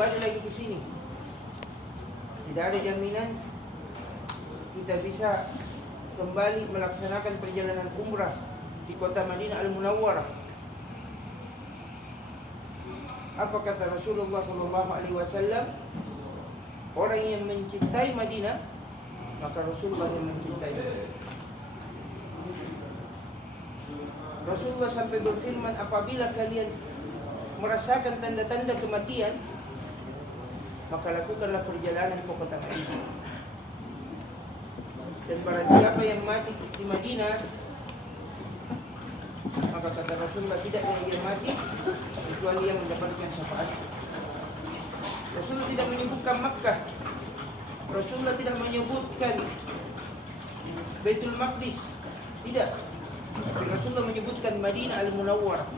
kembali lagi ke sini. Tidak ada jaminan kita bisa kembali melaksanakan perjalanan umrah di kota Madinah Al-Munawwarah. Apa kata Rasulullah SAW? Orang yang mencintai Madinah, maka Rasulullah yang mencintai. Rasulullah sampai berfirman, apabila kalian merasakan tanda-tanda kematian, maka lakukanlah perjalanan ke kota Madinah. Dan barang siapa yang mati di Madinah, maka kata Rasulullah tidak ada yang mati kecuali yang mendapatkan syafaat. Rasulullah tidak menyebutkan Makkah, Rasulullah tidak menyebutkan Baitul Maqdis, tidak. Tapi Rasulullah menyebutkan Madinah Al-Munawwarah,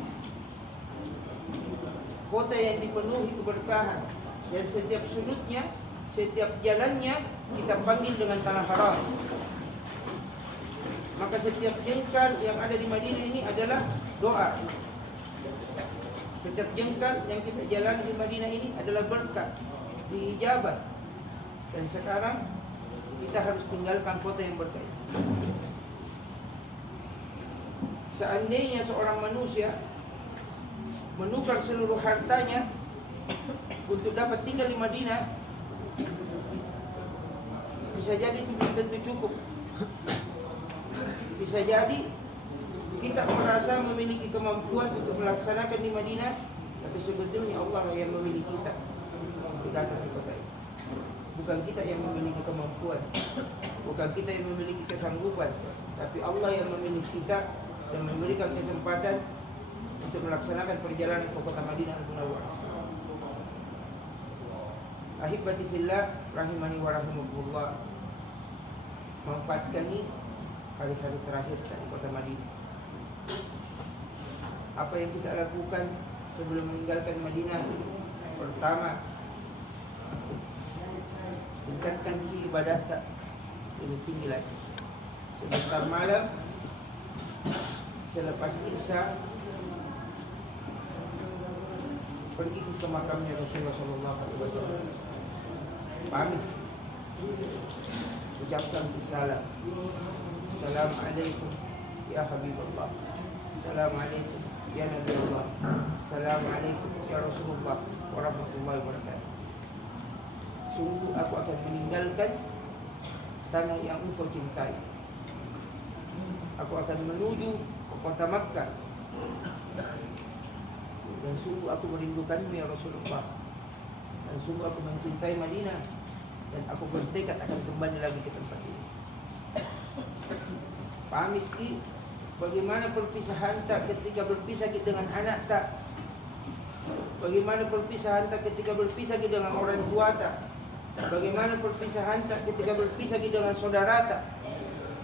kota yang dipenuhi keberkahan, dan setiap sudutnya, setiap jalannya kita panggil dengan tanah haram. Maka setiap jengkal yang ada di Madinah ini adalah doa. Setiap jengkal yang kita jalani di Madinah ini adalah berkat, diijabah. Dan sekarang kita harus tinggalkan kota yang berkah. Seandainya seorang manusia menukar seluruh hartanya untuk dapat tinggal di Madinah, bisa jadi itu belum tentu cukup. Bisa jadi kita merasa memiliki kemampuan untuk melaksanakan di Madinah, tapi sebetulnya Allah yang memilih kita untuk datang di kota ini. Bukan kita yang memiliki kemampuan, bukan kita yang memiliki kesanggupan, tapi Allah yang memilih kita dan memberikan kesempatan untuk melaksanakan perjalanan ke kota Madinah Al-Munawwarah. Ahibati fillah rahimani wa rahimakumullah. Manfaatkan ini hari-hari terakhir di kota Madinah. Apa yang kita lakukan sebelum meninggalkan Madinah? Pertama, tingkatkan ibadah tak lebih tinggi lagi. Sebentar malam selepas Isya pergi ke makamnya Rasulullah SAW. Pamit, ucapkan salam. Assalamualaikum ya Habibullah, Assalamualaikum ya Nabi Allah, Assalamualaikum ya Rasulullah warahmatullahi wabarakatuh. Sungguh aku akan meninggalkan tanah yang engkau cintai. Aku akan menuju ke kota Makkah. Dan sungguh aku merindukanmu ya Rasulullah. Dan sungguh aku mencintai Madinah. Dan aku bertekad akan kembali lagi ke tempat ini. Pamit ki, bagaimana perpisahan tak ketika berpisah dengan anak tak? Bagaimana perpisahan tak ketika berpisah dengan orang tua tak? Bagaimana perpisahan tak ketika berpisah dengan saudara tak?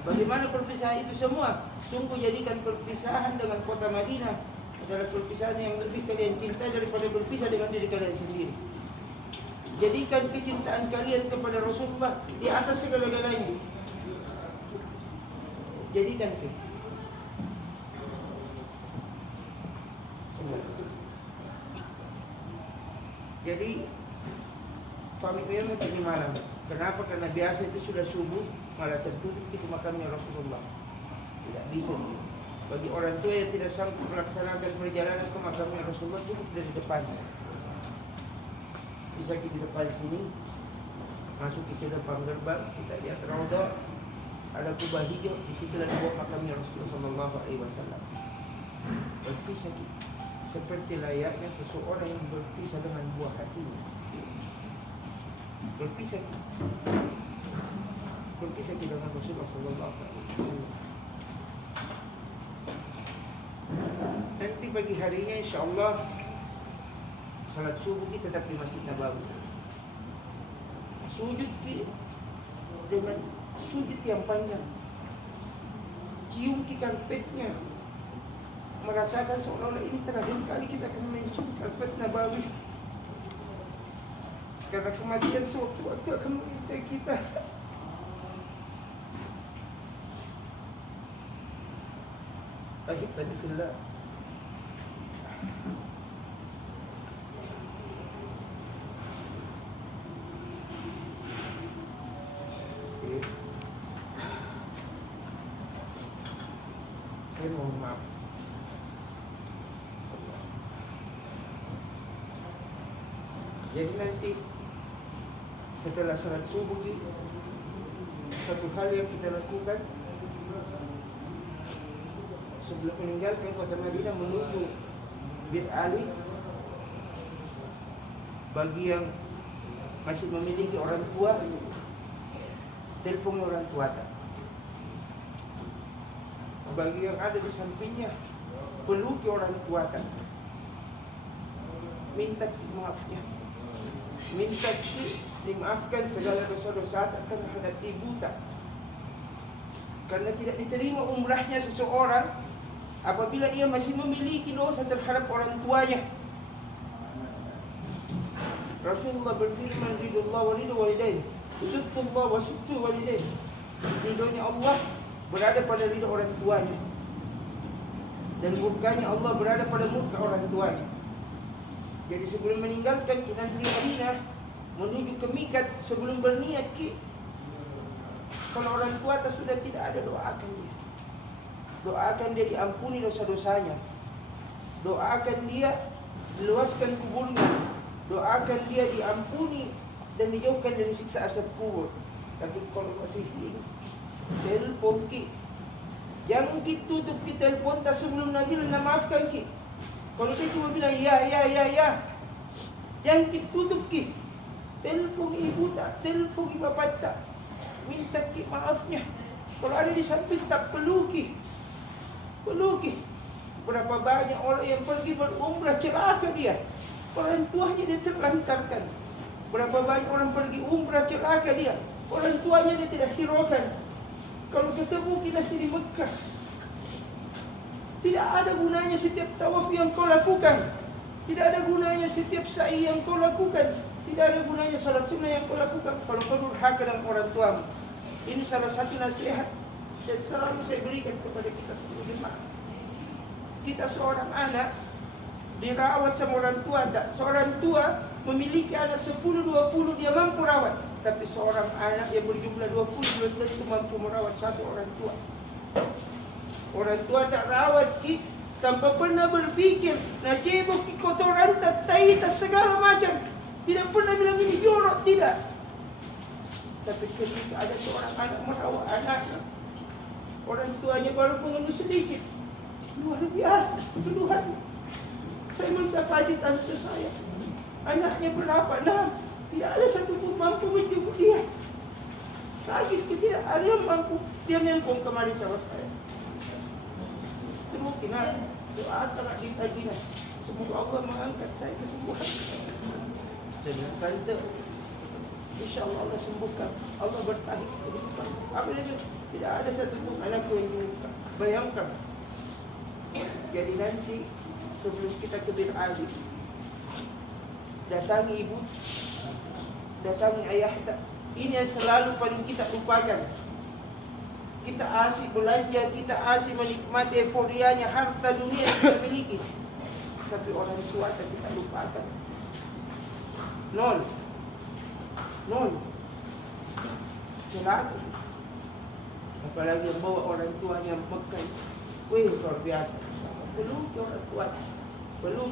Bagaimana perpisahan itu semua? Sungguh jadikan perpisahan dengan kota Madinah adalah perpisahan yang lebih kalian cintai daripada berpisah dengan diri kalian sendiri. Jadikan kecintaan kalian kepada Rasulullah di atas segala-galanya. Jadikan itu. Jadi pamit memang ini malam. Kenapa? Karena biasa itu sudah subuh malah tertutup di makamnya Rasulullah. Tidak bisa. Bagi orang tua yang tidak sanggup melaksanakan perjalanan ke makamnya Rasulullah, cukup dari depan. Bisa kita di depan sini, masuk ke depan gerbang, kita lihat raudhah, ada kubah hijau, di situ ada buah makamnya Rasulullah SAW. Berpisah kita seperti layaknya seseorang yang berpisah dengan buah hatinya. Berpisah kita dengan Rasulullah SAW. Nanti pagi harinya insyaAllah salat subuh kita tetap di Masjid Nabawi. Sujud dengan sujud yang panjang, cium ke karpetnya, merasakan seolah-olah ini terakhir kali kita akan mencium karpet Nabawi. Karena kematian sewaktu-waktu akan mengintai kita. Ahibbatillah. Saya mohon maaf. Jadi nanti setelah salat subuh itu, satu hal yang kita lakukan sebelum meninggalkan kota Madinah menuju Bir Ali, bagi yang masih memiliki orang tua, telepon orang tua. Bagi yang ada di sampingnya, peluki orang tua, minta maafnya, minta dimaafkan segala dosa-dosa terhadap ibu tak, karena tidak diterima umrahnya seseorang apabila ia masih memiliki dosa terhadap orang tuanya. Rasulullah berfirman, ridullah wa ridul walidain, sutullah wa sutul walidain. Ridhonya Allah berada pada ridho orang tuanya, dan murkanya Allah berada pada murka orang tuanya. Jadi sebelum meninggalkan nanti Madinah menuju ke Mikat, sebelum berniat kalau orang tua sudah tidak ada, doakan dia. Doakan dia diampuni dosa-dosanya. Doakan dia diluaskan kuburnya. Doakan dia diampuni dan dijauhkan dari siksa azab kubur. Tapi kalau masih hidup, telepon jangan tutup telepon tak sebelum Nabi nak maafkan Kalau dia cuma bilang ya, jangan tutup telepon ibu tak, telepon bapak tak, minta maafnya. Kalau ada di samping tak, peluki. Berapa banyak orang yang pergi berumrah celaka dia, orang tuanya dia terlantarkan. Berapa banyak orang pergi umrah celaka dia, orang tuanya dia tidak hiraukan. Kalau ketemu kita di Mekah, tidak ada gunanya setiap tawaf yang kau lakukan, tidak ada gunanya setiap sa'i yang kau lakukan, tidak ada gunanya salat sunnah yang kau lakukan kalau kau durhaka dengan orang tuamu. Ini salah satu nasihat yang selalu saya berikan kepada kita seluruh jemaah. Kita seorang anak dirawat sama orang tua tak? Seorang tua memiliki anak 10-20 dia mampu rawat, tapi seorang anak yang berjumlah 20 belum tentu mampu merawat satu orang tua. Orang tua tak rawat tanpa pernah berfikir nak cebok kotoran tak, tai tak, segala macam. Tidak pernah bilang ini jorok, tidak. Tapi ketika ada seorang anak merawat anaknya, orang tuanya baru mengeluh sedikit, luar biasa keluhan. Saya mendapati tante saya, anaknya berapa? Nah, tidak ada satu pun mampu menjemput dia. Sakit tidak ada yang mampu. Dia nelpon kemari sama saya. Mungkin doa tak ditagih. Semoga Allah mengangkat saya kesembuhan. Tante, insya-Allah Allah sembuhkan. Allah bertahan kehidupan. Apa dia? Tidak ada satu pun anakku yang meluka. Bayangkan. Jadi nanti sebelum kita ke Bir Ali, datangi ibu, datangi ayah. Ini yang selalu paling kita lupakan. Kita asyik belanja, kita asyik menikmati euforianya harta dunia yang kita miliki, tapi orang tua kita lupakan. Nol. Celaka. Apalagi yang bawa orang tuanya Mekah. Wih, luar biasa. Belum orang tua, belum.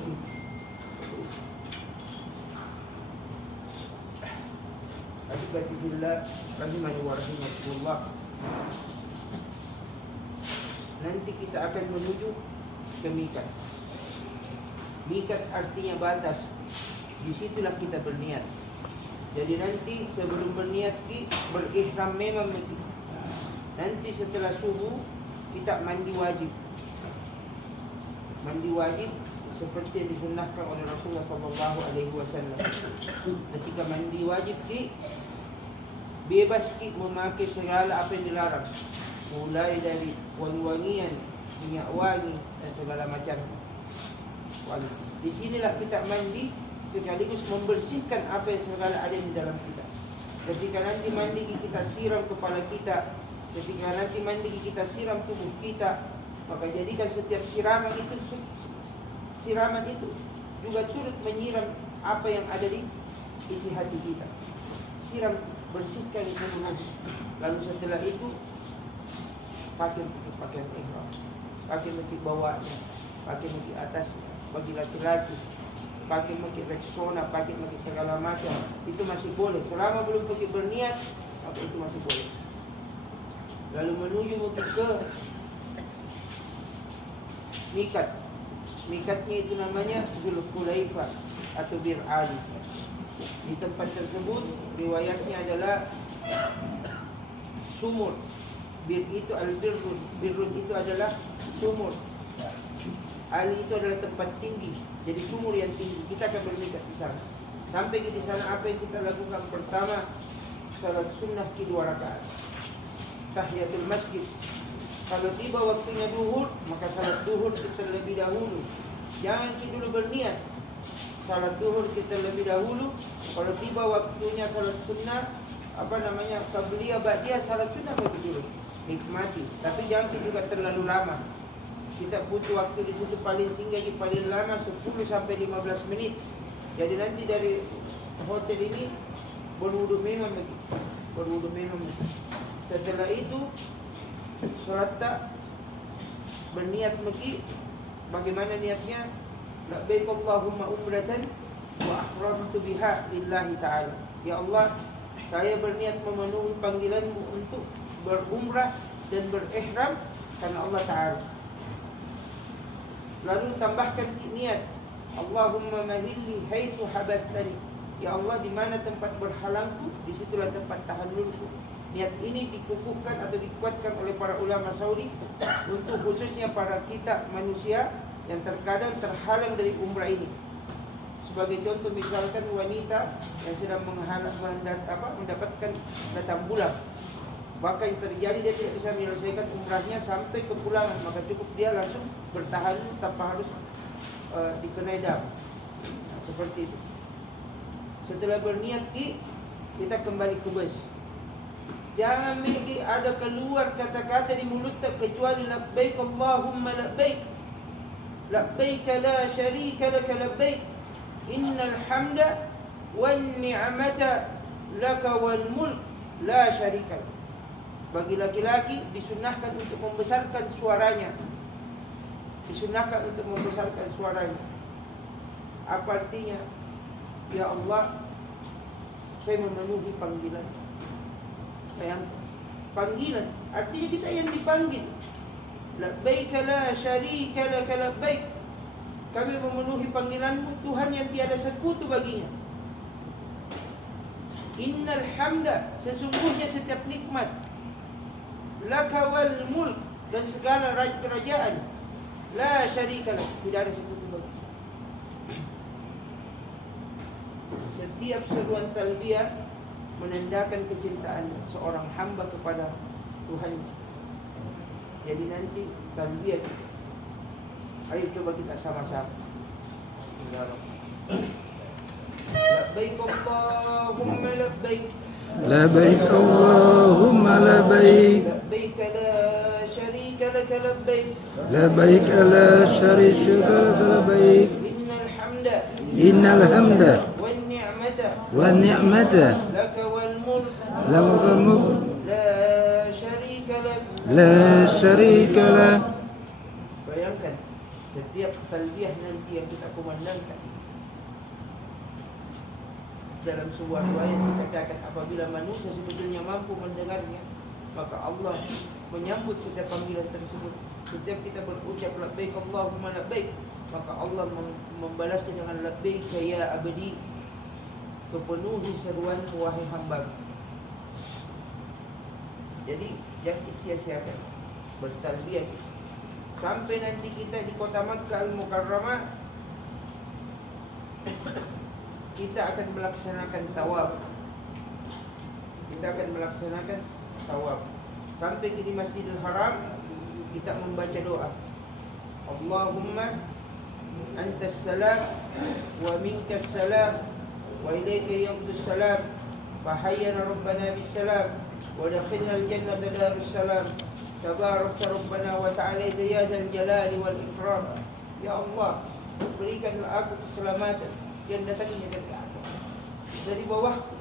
Alhamdulillah, rahimani wa rahimakumullah. Nanti kita akan menuju ke Mikat. Mikat artinya batas. Disitulah kita berniat. Jadi nanti sebelum berniat berihram memang nanti setelah subuh kita mandi wajib. Mandi wajib seperti yang disunnahkan oleh Rasulullah SAW. Ketika mandi wajib bebas memakai segala apa yang dilarang, mulai dari wangi-wangian, minyak wangi dan segala macam. Di sinilah kita mandi sekaligus membersihkan apa yang segala ada di dalam kita. Ketika nanti mandi kita siram kepala kita, ketika nanti mandi kita siram tubuh kita, maka jadikan setiap siraman itu juga turut menyiram apa yang ada di isi hati kita. Siram, bersihkan itu dulu. Lalu setelah itu pakaian ihram. pakai maki bawahnya, pakai maki atasnya. Bagi laki-laki, pakai maki Rexona, pakai maki segala macam, itu masih boleh. Selama belum pergi berniat, maka itu masih boleh. Lalu menuju ke mikat. Mikatnya itu namanya Dzulhulaifah atau Bir Ali. Di tempat tersebut riwayatnya adalah sumur. Bir itu al-birrun, birrun itu adalah sumur. Ali itu adalah tempat tinggi, jadi sumur yang tinggi. Kita akan bermikat di sana. Sampai di sana apa yang kita lakukan? Pertama, salat sunnah 2 rakaat, tahiyatul masjid. Kalau tiba waktunya duhur, maka salat duhur kita lebih dahulu. Jangan kita dulu berniat salat duhur kita lebih dahulu. Kalau tiba waktunya salat sunnah, qabliyah ba'diyah, salat sunnah bagi dulu. Nikmati, tapi jangan juga terlalu lama. Kita butuh waktu di situ paling lama 10 sampai 15 menit. Jadi nanti dari hotel ini berwudu memang lagi. Setelah itu salat tak berniat maki. Bagaimana niatnya? Labbaik Allahumma umratan wa ahramtu biha lillahi ta'ala. Ya Allah, saya berniat memenuhi panggilanmu untuk berumrah dan berihram karena Allah Ta'ala. Lalu tambahkan niat, Allahumma mahilli haitsu habastani. Ya Allah, di mana tempat berhalangku, disitulah tempat tahallulku. Niat ini dikukuhkan atau dikuatkan oleh para ulama Saudi untuk khususnya para kita manusia yang terkadang terhalang dari umrah ini. Sebagai contoh, misalkan wanita yang sedang mendapatkan datang bulan, maka yang terjadi dia tidak bisa menyelesaikan umrahnya sampai kepulangan, maka cukup dia langsung bertahalul tanpa harus dikenai dam. Nah, seperti itu. Setelah berniat kita kembali ke bus. Jangan mikir ada keluar kata-kata di mulut kecuali labbaik Allahumma labbaik. Labbaik la syarika laka labbaik. Innal hamda wan ni'mata laka wal mulk la syarika lak. Bagi laki-laki disunahkan untuk membesarkan suaranya. Apa artinya? Ya Allah, saya memenuhi panggilan. Panggilan artinya kita yang dipanggil. Labbaik la syarika laka labbaik. Kami memenuhi panggilanmu, Tuhan yang tiada sekutu baginya. Innal hamda, sesungguhnya setiap nikmat, laka wal mulk, dan segala kerajaan, la syarika lak, tidak ada sekutu bagi. Setiap seruan talbiyah menandakan kecintaan seorang hamba kepada Tuhan. Jadi nanti talbiyah, ayo coba kita sama-sama. Labbaik Allahumma labbaik. Labbaik Allahumma labbaik. Labbaik la syarika laka labbaik. Labbaik la syarika laka labbaik. Innal hamda wan ni'mata laka wal mulk la syarika lak. Bayangkan setiap talbiyah nanti yang kita kumandangkan, dalam sebuah riwayat dikatakan apabila manusia sebetulnya mampu mendengarnya, maka Allah menyambut setiap panggilan tersebut. Setiap kita berucap labbaik Allahumma labbaik, maka Allah membalasnya dengan labbaik ya abdi, kepenuhi seruanmu wahai hamba. Jadi jangan sia-siakan bertalbiyah. Sampai nanti kita di kota Makkah Al-Mukarramah, kita akan melaksanakan tawaf. Sampai di Masjidil Haram, kita membaca doa, Allahumma antas salam wa minkas salam wa ilayka yauddus salam fahayyana rabbana bis salam wa dakhilna al-jannata darus salam tabarakta rabbana wa ta'ala ya zal jalali wal ikram. Ya Allah, berikanlah aku keselamatan yang datangnya dari atas, dari bawahku,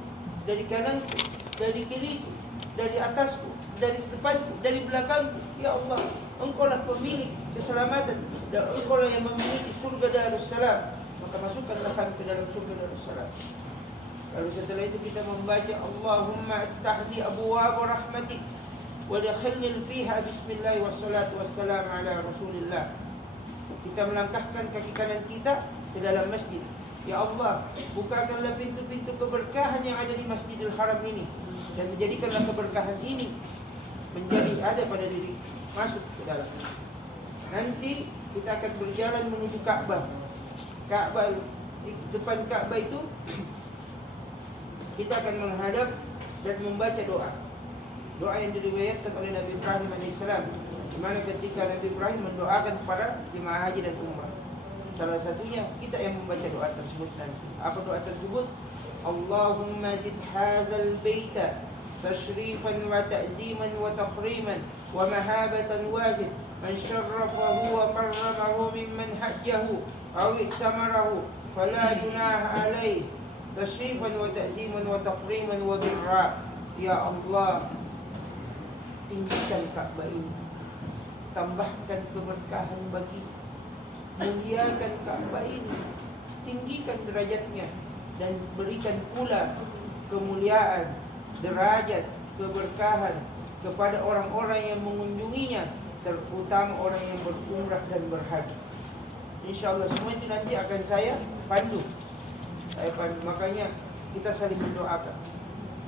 dari kananku, dari kiriku, dari atasku, dari depanku, dari belakangku. Ya Allah, Engkau lah pemilik keselamatan dan Engkau lah yang memiliki surga Darussalam, maka masukkanlah kami ke dalam surga Darussalam. Lalu setelah itu kita membaca Allahumma tahdi abwaab rahmatik wa dakhilni fiha bismillah wassalatu wassalamu ala rasulillah. Kita melangkahkan kaki kanan kita ke dalam masjid. Ya Allah, bukakanlah pintu-pintu keberkahan yang ada di Masjidil Haram ini dan menjadikanlah keberkahan ini menjadi ada pada diri masuk ke dalam. Nanti kita akan berjalan menuju Ka'bah. Ka'bah, di depan Ka'bah itu kita akan menghadap dan membaca doa. Doa yang diriwayatkan oleh Nabi Ibrahim alaihissalam, di mana ketika Nabi Ibrahim mendoakan para jemaah haji dan umrah. Salah satunya kita yang membaca doa tersebut nanti. Apa doa tersebut? Allahumma zid hadzal baita tashrifan wa ta'ziman wa takriman wa mahabatan wazid man syarrafahu wa karramahu mimman hajjahu aw iktamarahu fala junaha alaih tashrifan wa ta'ziman wa takriman wa birra. Ya Allah, tinggikan Ka'bah ini, tambahkan keberkahan bagi, muliakan Ka'bah ini, tinggikan derajatnya dan berikan pula kemuliaan, derajat, keberkahan kepada orang-orang yang mengunjunginya, terutama orang yang berumrah dan berhaji. InsyaAllah semua itu nanti akan saya pandu. Makanya kita saling mendoakan.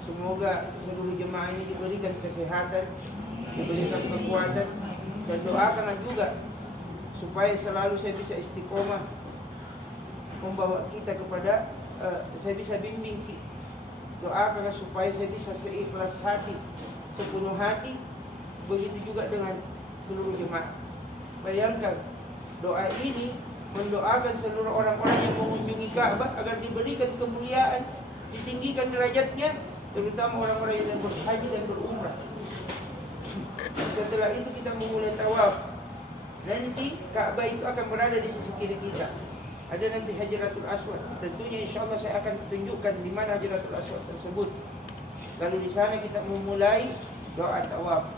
Semoga seluruh jemaah ini diberikan kesehatan, diberikan kekuatan, dan doakanlah juga supaya selalu saya bisa istiqomah membawa kita kepada saya bisa bimbing. Doakanlah supaya saya bisa seikhlas hati, sepenuh hati. Begitu juga dengan seluruh jemaah. Bayangkan doa ini mendoakan seluruh orang-orang yang mengunjungi Ka'bah agar diberikan kemuliaan, ditinggikan derajatnya, terutama orang-orang yang berhaji dan berumrah. Setelah itu kita memulai tawaf. Nanti Ka'bah itu akan berada di sisi kiri kita. Ada nanti Hajratul Aswad. Tentunya insyaAllah saya akan tunjukkan di mana Hajratul Aswad tersebut. Lalu di sana kita memulai doa tawaf.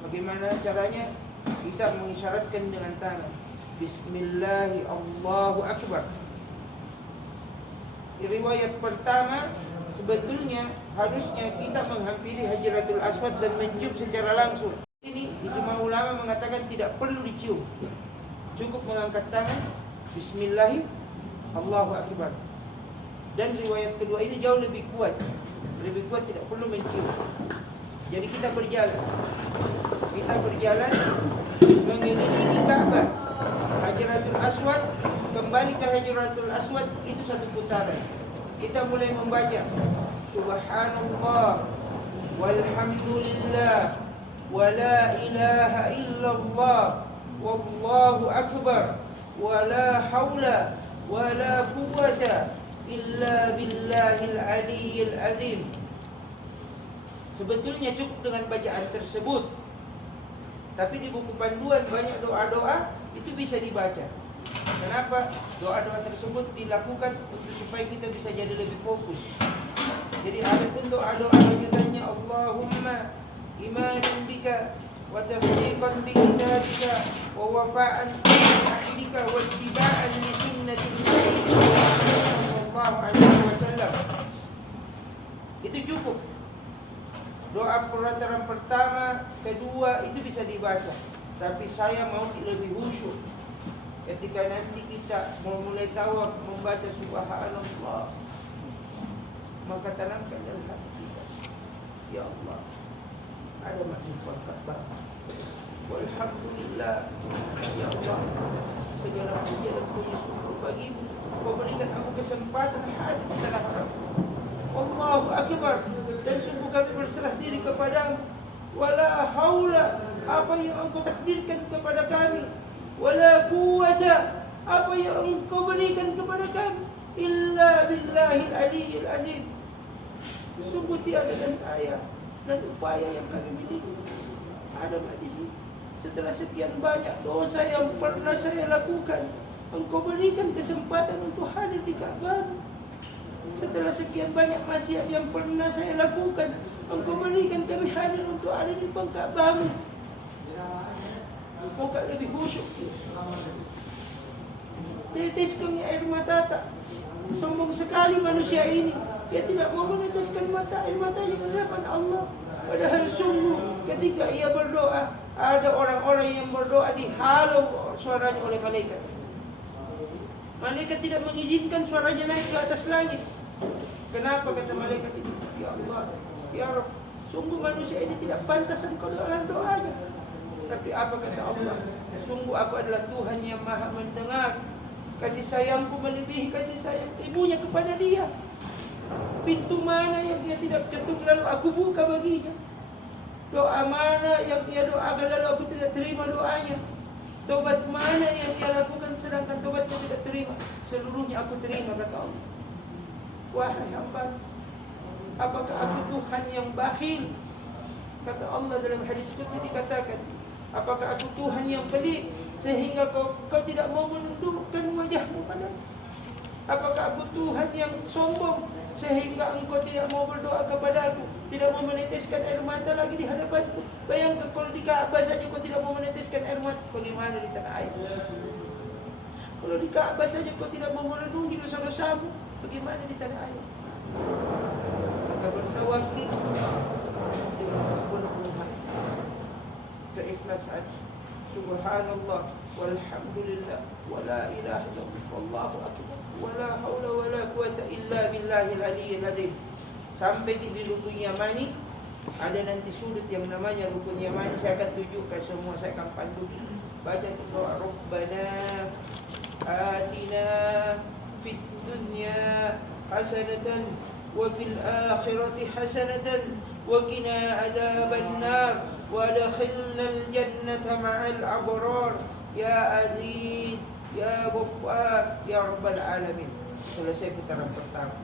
Bagaimana caranya? Kita mengisyaratkan dengan tangan. Bismillahi Allahu Akbar. Di riwayat pertama, sebetulnya harusnya kita menghampiri Hajratul Aswad dan mencium secara langsung. Ini ijma ulama mengatakan tidak perlu dicium, cukup mengangkat tangan, Bismillahi Allahu Akbar. Dan riwayat kedua ini jauh lebih kuat, tidak perlu mencium. Jadi kita berjalan mengelilingi Ka'bah, Hajratul Aswad, kembali ke Hajratul Aswad, itu satu putaran. Kita mulai membaca Subhanallah walhamdulillah wa la ilaha illallah wallahu akbar wa la hawla wa la quwwata illa billahil aliyyil azim. Sebetulnya cukup dengan bacaan tersebut, tapi di buku panduan banyak doa-doa itu bisa dibaca. Kenapa? Doa-doa tersebut dilakukan untuk supaya kita bisa jadi lebih fokus. Jadi ada pun doa-doa lanjutannya, Allahumma imanan bika wa tasdiqan bi kitabika wa wafa'an bi ahdika wa ittiba'an li sunnatin sallallahu alaihi wasallam. Itu cukup. Doa peraturan pertama, kedua itu bisa dibaca. Tapi saya mau lebih khusyuk. Ketika nanti kita memulai tawaf membaca Subhanallah, maka tanamkan dalam hati kita, ya Allah, ada makna Ka'bah. Walhamdulillah, ya Allah, segala puji dan puji syukur bagimu. Kau berikan aku kesempatan hadir di tanah haram. Allahu Akbar, dan sungguh kami berserah diri kepadamu. Wala haula, apa yang engkau takdirkan kepada kami, wala quwwata, apa yang engkau berikan kepada kami, illa billahil aliyyil azim. Sungguh tiada daya dan upaya yang kami miliki. Ada di sini. Setelah sekian banyak dosa yang pernah saya lakukan, engkau berikan kesempatan untuk hadir di Ka'bah. Setelah sekian banyak maksiat yang pernah saya lakukan, Engkau berikan kami hadir untuk ada di depan Ka'bah-Mu. Moga lebih khusyuk. Teteskan air mata tak. Sombong sekali manusia ini. Dia tidak mau meneteskan air matanya ke hadapan Allah. Padahal sungguh ketika ia berdoa, ada orang-orang yang berdoa dihalau suaranya oleh malaikat. Malaikat tidak mengizinkan suaranya naik ke atas langit. Kenapa kata malaikat itu? Ya Allah, ya Rabb, sungguh manusia ini tidak pantas engkau dalam doanya. Tapi apa kata Allah? Sungguh aku adalah Tuhan yang maha mendengar. Kasih sayangku melebihi kasih sayang ibunya kepada dia. Pintu mana yang dia tidak ketuk lalu aku buka baginya. Doa mana yang dia doakan lalu aku tidak terima doanya. Tobat mana yang dia lakukan sedangkan tobatnya tidak terima. Seluruhnya aku terima kata Allah. Wahai hamba, apakah aku Tuhan yang bakhil? Kata Allah dalam hadis qudsi dikatakan, apakah aku Tuhan yang pelik sehingga kau tidak mau menundukkan wajahmu padaku? Apakah aku Tuhan yang sombong sehingga engkau tidak mau berdoa kepada aku, tidak mau meneteskan air mata lagi di hadapanku? Bayangkan kalau di Ka'bah saja kau tidak mau meneteskan air mata, bagaimana di tanah air? Kalau di Ka'bah saja kau tidak mau merenungi dosa-dosamu, bagaimana di tanah air? Maka bertawaf kita dengan sepenuh hati, seikhlas hati. Subhanallah walhamdulillah wala ilaha illallah wallahu akbar wala haula wala quwata illa billahil aliyyil azim. Sampai di rukun Yamani, ada nanti sudut yang namanya rukun Yamani, saya akan tunjukkan semua, saya akan pandu. Baca doa Rabbana atina fid dunya hasanatan wa fil akhirati hasanatan wa qina adzabannar wa adkhilnal jannata ma'al abrar ya aziz ya ghaffar ya rabbal alamin. Selesai putaran pertama.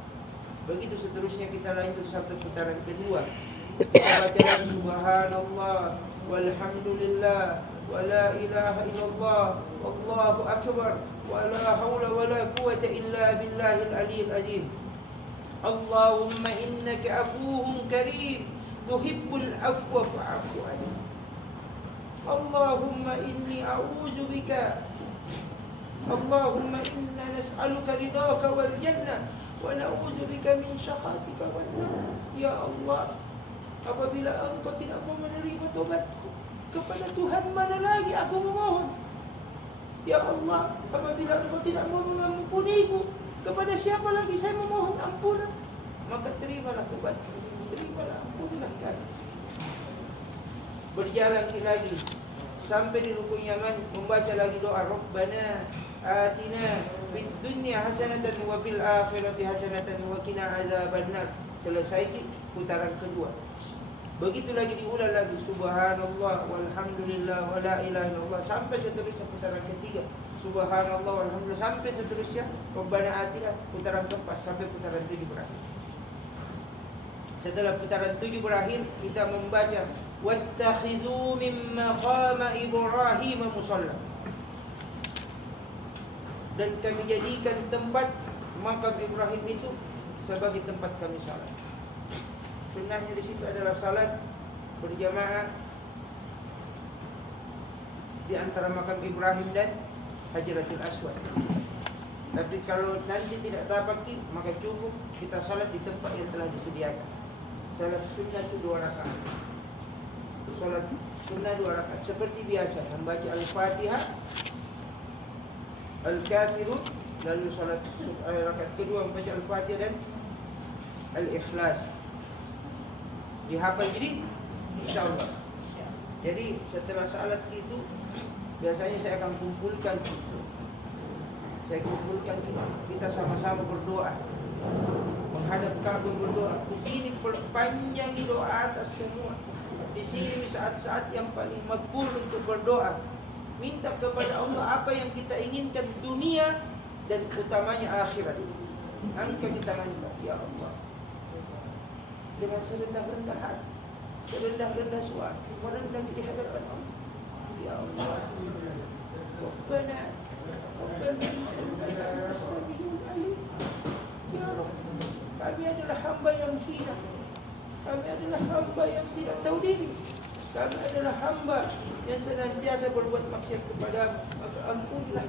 Begitu seterusnya kita lanjut sampai putaran kedua. Baca lagi subhanallah walhamdulillah wala ilaha illallah wallahu akbar wala haula wala quwata illa billahil aliyyil azim. Allahumma innaka afuwwun karim tuhibbul afwa fa'fu anni. Allahumma inni a'udzu bika Allahumma inna nas'aluka ridhaka wal jannah wa na'udzu bika min sakhatika wan nar. Ya Allah, apabila engkau tidak mau menerima tobatku, kepada Tuhan mana lagi aku memohon? Ya Allah, apabila engkau tidak mau mengampuniku, kepada siapa lagi saya memohon ampunan? Maka terimalah tobatku, terimalah ampunlah kami. Berjalan lagi sampai di rukun Yaman, membaca lagi doa Rabbana atina fid dunya hasanatan wa fil akhirati hasanatan wa qina azabannar. Selesai putaran kedua. Begitu lagi diulang lagi subhanallah walhamdulillah wala ilaha illallah sampai seterusnya putaran ketiga. Subhanallah walhamdulillah sampai seterusnya Rabbana atina putaran keempat sampai putaran 7 berakhir. Setelah putaran 7 berakhir, kita membaca wattakhidhu min maqama Ibrahim musalla. Dan kami jadikan tempat makam Ibrahim itu sebagai tempat kami salat. Sunnahnya di situ adalah salat berjamaah di antara makam Ibrahim dan Hajaratul Aswad. Tapi kalau nanti tidak terpaki, maka cukup kita salat di tempat yang telah disediakan. Salat sunnah itu 2 rakaat. Salat sunnah 2 rakaat seperti biasa, membaca Al-Fatihah, Al-Kafirun, lalu salat rakaat kedua membaca Al-Fatihah dan Al-Ikhlas. Dihafal jadi insyaallah. Jadi setelah salat itu biasanya saya akan kumpulkan kita sama-sama berdoa, menghadap Ka'bah berdoa. Di sini panjang doa atas semua. Di sini saat-saat yang paling makbul untuk berdoa. Minta kepada Allah apa yang kita inginkan dunia dan utamanya akhirat. Angkat di tangan kita, ya Allah. Dengan serendah-rendah hati, serendah-rendah suara, merendah di hadapan Allah. Ya Allah. Rabbana As-Sami'ul Alim. Ya Rabb, Kami adalah hamba yang hina. Kami adalah hamba yang tidak tahu diri. Kami adalah hamba yang senantiasa berbuat maksiat kepadamu. Maka ampunilah.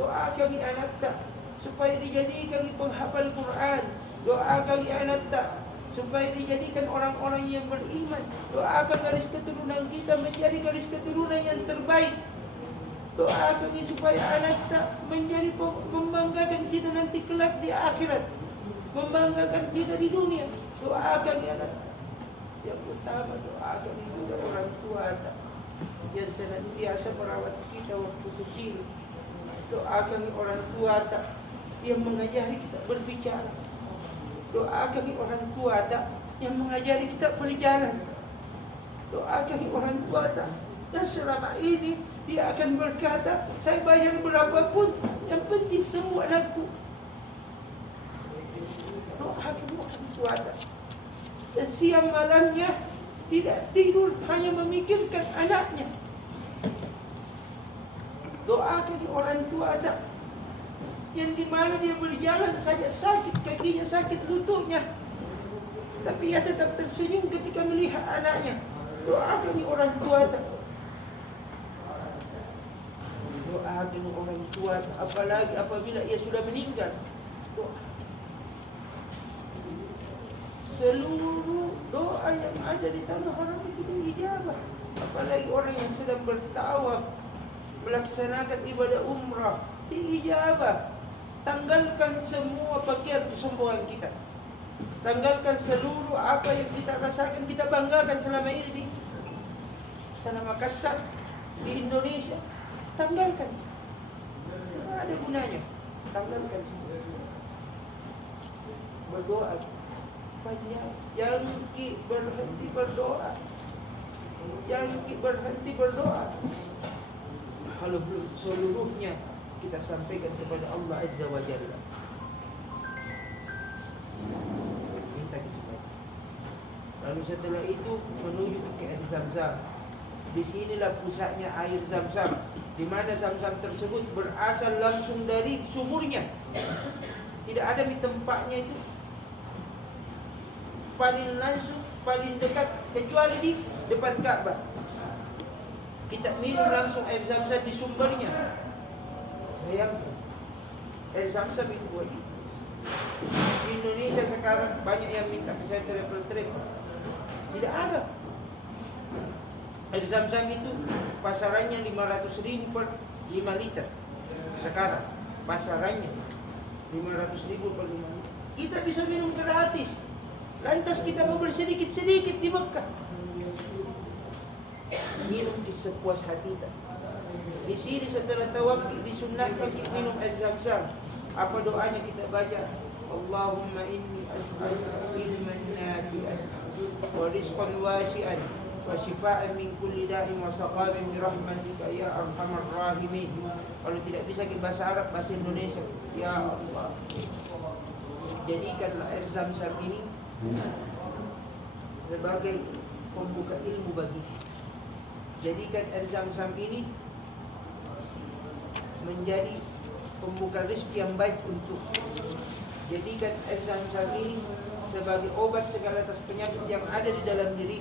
Doa kami anak tak supaya dijadikan penghafal Quran. Doa kami anak tak supaya dijadikan orang-orang yang beriman. Doakan garis keturunan kita menjadi garis keturunan yang terbaik. Doa kami supaya anak tak menjadi membanggakan kita nanti kelak di akhirat, membanggakan kita di dunia. Doa kami anak. Yang pertama doa kami juga orang tua tak yang senantiasa merawat kita waktu kecil. Doa kami orang tua tak yang mengajari kita berbicara. Doa kami orang tua tak yang mengajari kita berjalan. Doa kami orang tua tak dan selama ini dia akan berkata, saya bayar berapapun, yang penting semua anakku. Doa kami orang tua tak. Dan siang malamnya tidak tidur, hanya memikirkan anaknya. Doa kami orang tua tak yang di mana dia berjalan saja sakit kakinya, sakit lututnya, tapi ia tetap tersenyum ketika melihat anaknya. Doa kami orang tua tak. Doa kami orang tua tak. Apalagi apabila ia sudah meninggal. Doa. Seluruh doa yang ada di tanah haram itu diijabah. Apalagi orang yang sedang bertawaf, melaksanakan ibadah umrah, diijabah. Tanggalkan semua pakaian kesombongan kita. Tanggalkan seluruh apa yang kita rasakan, kita banggakan selama ini di tanah Makassar, di Indonesia. Tanggalkan. Tidak ada gunanya. Tanggalkan semua. Berdoa. Jangan berhenti berdoa. Jangan berhenti berdoa. Kalau belum seluruhnya kita sampaikan kepada Allah Azza wa Jalla. Minta kesempatan. Lalu setelah itu menuju ke air Zam-Zam. Di sinilah pusatnya air Zam-Zam, di mana Zam-Zam tersebut berasal langsung dari sumurnya. Tidak ada di tempatnya itu paling langsung, paling dekat kecuali di depan Ka'bah. Kita minum langsung air Zam-Zam di sumbernya. Bayangkan, air Zam-Zam itu buat ini. Di Indonesia sekarang banyak yang minta ke saya travel-travel. Tidak ada. Air Zam-Zam itu pasarannya 500.000 per 5 liter. Sekarang pasarannya 500.000 per 5 liter. Kita bisa minum gratis. Lantas kita mau bersedikit-sedikit di Mekah. Minum sepuas hati kita. Di sini setelah tawaf disunnahkan kita minum air Zam-Zam. Apa doanya kita baca? Allahumma inni as'aluka ilman nafi'an wa rizqan wasi'an wa shifaan min kulli da'in wa saqamin bi rahmatika ya arhamar rahimin. Kalau tidak bisa ke bahasa Arab, bahasa Indonesia. Ya Allah, jadikanlah air Zam-Zam ini sebagai pembuka ilmu bagi. Jadikan air Zam-Zam ini menjadi pembuka rezeki yang baik untuk. Jadikan air Zam-Zam ini sebagai obat segala atas penyakit yang ada di dalam diri.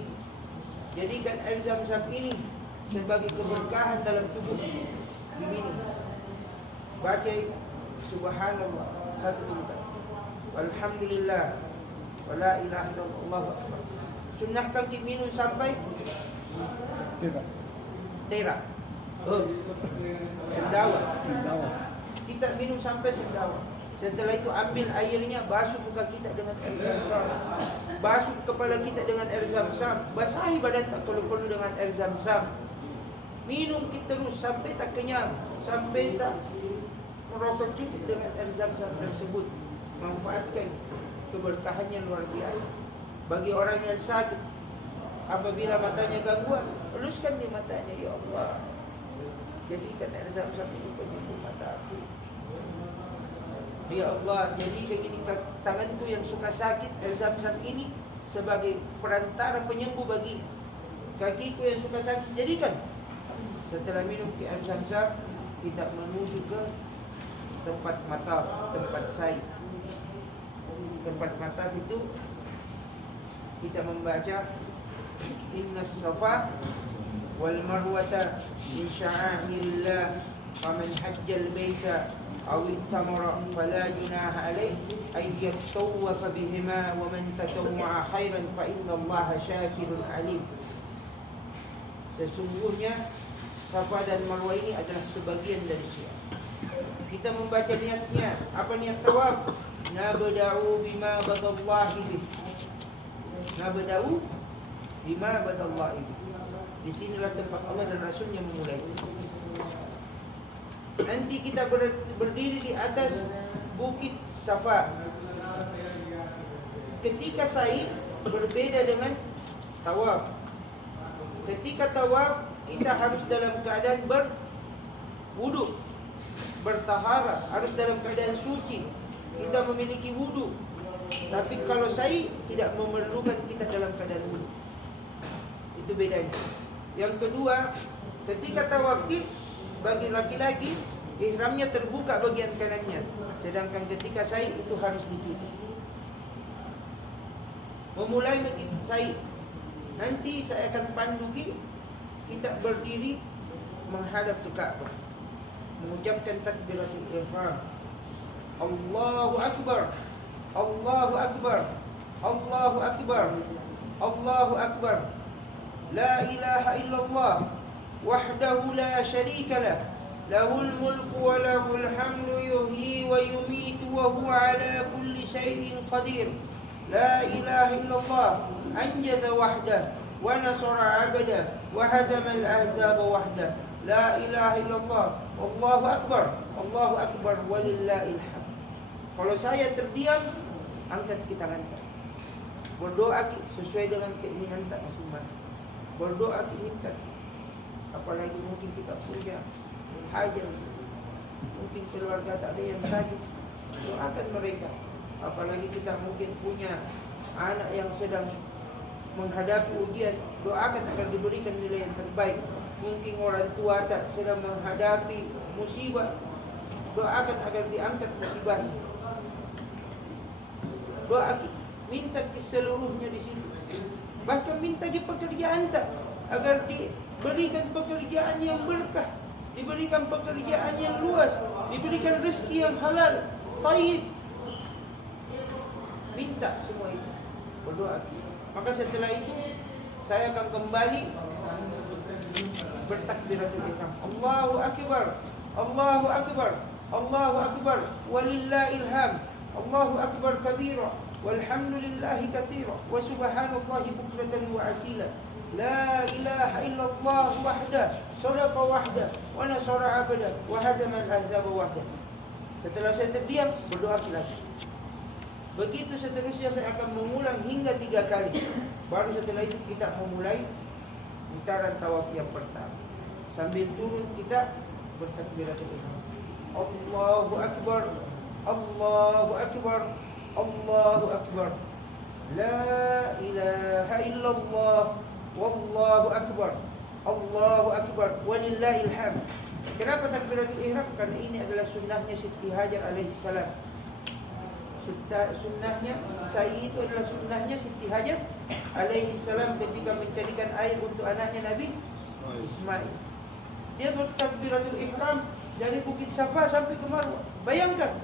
Jadikan air Zam-Zam ini sebagai keberkahan dalam tubuh. Diminum. Baca subhanallah satu kali. Alhamdulillah. Wala ilaha illallah, Allahu akbar. Sunnahkan kita minum sampai terak. Sendawa. Kita minum sampai sendawa. Setelah itu ambil airnya, basuh muka kita dengan air Zam-Zam. Basuh kepala kita dengan air Zam-Zam. Basahi badan tak perlu-perlu dengan air Zam-Zam. Minum kita terus sampai tak kenyang, sampai tak merasa cukup dengan air Zam-Zam tersebut. Manfaatkan, keberkahannya luar biasa. Bagi orang yang sakit, apabila matanya gangguan, eluskan di matanya, ya Allah, jadikan air Zam-Zam itu penyembuh mata aku. Ya Allah, jadikan ini tanganku yang suka sakit, air Zam-Zam ini sebagai perantara penyembuh bagi kakiku yang suka sakit. Jadikan. Setelah minum air Zam-Zam, kita menuju ke tempat mata, tempat sa'i. tempat mataf itu kita membaca Inna Safa wal Marwata min sya'airillah faman hajjal baita aw ittamara fala junaha alayhi ay yatawwafa bihima wa man tatawwa'a khairan fa innallaha syakirun alim. Sesungguhnya Safa dan Marwah ini adalah sebagian dari Syiar. Kita membaca niatnya. Apa niat tawaf? Nabda'u bima badallahi bih. Nabda'u bima badallahi bih. Di sinilah tempat Allah dan Rasulnya memulai. Nanti kita berdiri di atas bukit Safa. Ketika sa'i berbeda dengan tawaf. Ketika tawaf kita harus dalam keadaan berwudu, bertahara, harus dalam keadaan suci. Kita memiliki wudu. Tapi kalau sa'i tidak memerlukan kita dalam keadaan wudu. Itu bedanya. Yang kedua, ketika tawaf bagi laki-laki ihramnya terbuka bagian kanannya, sedangkan ketika sa'i itu harus ditutup. Memulai sa'i, nanti saya akan panduki kita berdiri menghadap ke Ka'bah, mengucapkan takbiratul ihram. Allahu Akbar, Allahu Akbar, Allahu Akbar, Allahu Akbar. La ilaha illallah wahdahu la syarika lah, lahul mulku wa lahul hamdu yuhyi wa yumitu wa huwa ala kulli syai'in qadir. La ilaha illallah anjaza wahdah wa nasara 'abdah wa hazama al-ahzaba wahdah. La ilaha illallah Allahu Akbar, Allahu Akbar walillahil hamd. Kalau saya terdiam, angkat kita tangan. Berdoa sesuai dengan keinginan kita masing-masing. Berdoa kita. Apalagi mungkin kita punya hajat, mungkin keluarga tak ada yang sakit, doakan mereka. Apalagi kita mungkin punya anak yang sedang menghadapi ujian, doakan agar diberikan nilai yang terbaik. Mungkin orang tua tak sedang menghadapi musibah, doakan agar diangkat musibahnya. Doa minta ke seluruhnya di situ. Bahkan minta ke pekerjaan tak, agar diberikan pekerjaan yang berkah, diberikan pekerjaan yang luas, diberikan rezeki yang halal, tayyib. Minta semua itu, berdoa. Maka setelah itu saya akan kembali bertakbiratul ihram. Allahu Akbar, Allahu Akbar, Allahu Akbar walillahil hamd. Allahu Akbar kabira walhamdulillahi katsira wa subhanallahi bukratan wa asila. La ilaha illallah wahdah, sadaqa wahdah, wa nasara 'abdah, wa hazama al-ahzaba wahdah. Setelah saya terdiam, berdoa lagi. Begitu seterusnya saya akan mengulang hingga 3 kali. Baru setelah itu kita memulai putaran tawaf yang pertama. Sambil turun kita bertakbiratul ihram. Allahu Akbar, Allahu Akbar, Allahu Akbar. La ilaha illallah wallahu akbar, Allahu Akbar walillahil hamd. Kenapa takbiratul ihram? Karena ini adalah sunnahnya Siti Hajar alaihi salam. Sunnahnya sa'i itu adalah sunnahnya Siti Hajar alaihi salam ketika mencarikan air untuk anaknya Nabi Ismail. Dia bertakbiratul ihram dari Bukit Safa sampai ke Marwah. Bayangkan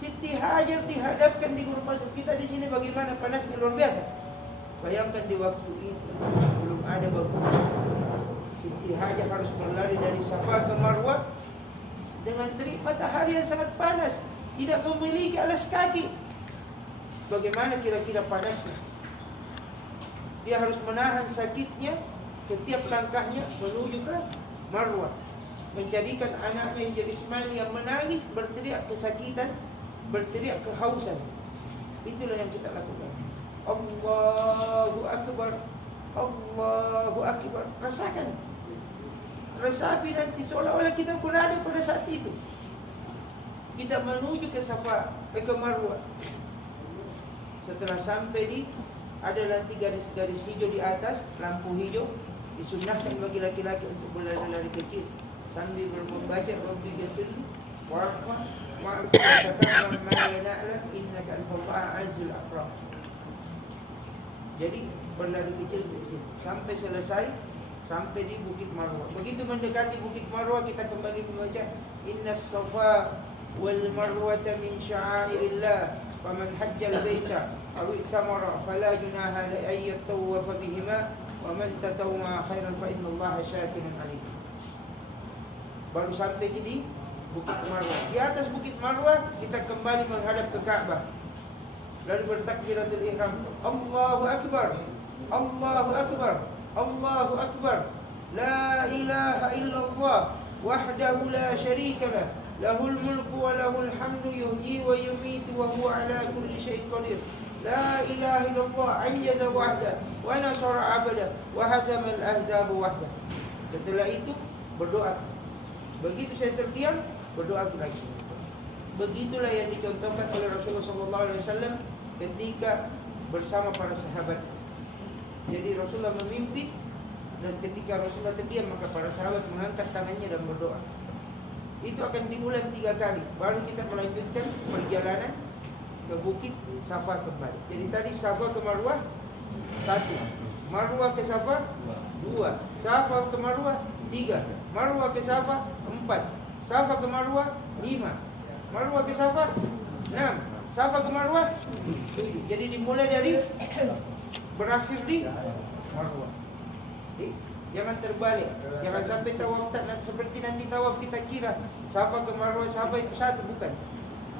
Siti Hajar dihadapkan di gurun pasir. Kita di sini bagaimana panasnya luar biasa. Bayangkan di waktu itu belum ada bangunan. Siti Hajar harus berlari dari Safa ke Marwah dengan terik matahari yang sangat panas, tidak memiliki alas kaki. Bagaimana kira-kira panasnya? Dia harus menahan sakitnya setiap langkahnya menuju ke Marwah, mencarikan anaknya yang jadi Ismail yang menangis, berteriak kesakitan, berteriak kehausan. Itulah yang kita lakukan. Allahu Akbar, Allahu Akbar. Rasakan, resapi nanti seolah-olah kita berada pada saat itu. Kita menuju ke Safa, ke Marwah. Setelah sampai di, ada nanti garis-garis hijau di atas, lampu hijau. Disunnahkan bagi laki-laki untuk berlari-lari kecil sambil membaca Rabbi ghafirli warfa wa'fu watakarram ma yana'lam innaka al-Fattaha azul akram. Jadi berlari kecil di sini sampai selesai, sampai di Bukit Marwah. Begitu mendekati Bukit Marwah kita kembali membaca Innas Safa wal Marwata min sya'airillah faman hajjal baita aw i'tamara fala junaha alayhi at-tawaf bihima wa man tatawwa khairan fa innallaha syakirun alim. Baru sampai di Bukit Marwah. Di atas Bukit Marwah kita kembali menghadap ke Ka'bah. Lalu bertakbiratul ihram. Allahu akbar. Allahu akbar. Allahu akbar. La ilaha illallah wahdahu la syarika lah. Lahul mulku wa lahul hamdu yuhyi wa yumiitu wa huwa ala kulli syai'in qadir. La ilaha illallah anjaza wahda wa nasara abada wa hazama al-ahzaba wahda. Setelah itu berdoa. Begitu saya terdiam, berdoa lagi. Begitulah yang dicontohkan oleh Rasulullah SAW ketika bersama para sahabat. Jadi Rasulullah memimpin, dan ketika Rasulullah terdiam maka para sahabat mengangkat tangannya dan berdoa. Itu akan diulang 3 kali. Baru kita melanjutkan perjalanan ke Bukit Safa kembali. Jadi tadi Safa ke Marwah 1, Marwah ke Safa 2, Safa ke Marwah 3, Marwah ke Safa 4, Safa ke Marwah 5, Marwah ke Safa 6, Safa ke Marwah 7. Jadi dimulai dari berakhir di Marwah. Jangan terbalik. Jangan sampai tawaf seperti nanti tawaf kita kira Safa ke Marwah, Safa itu 1, bukan.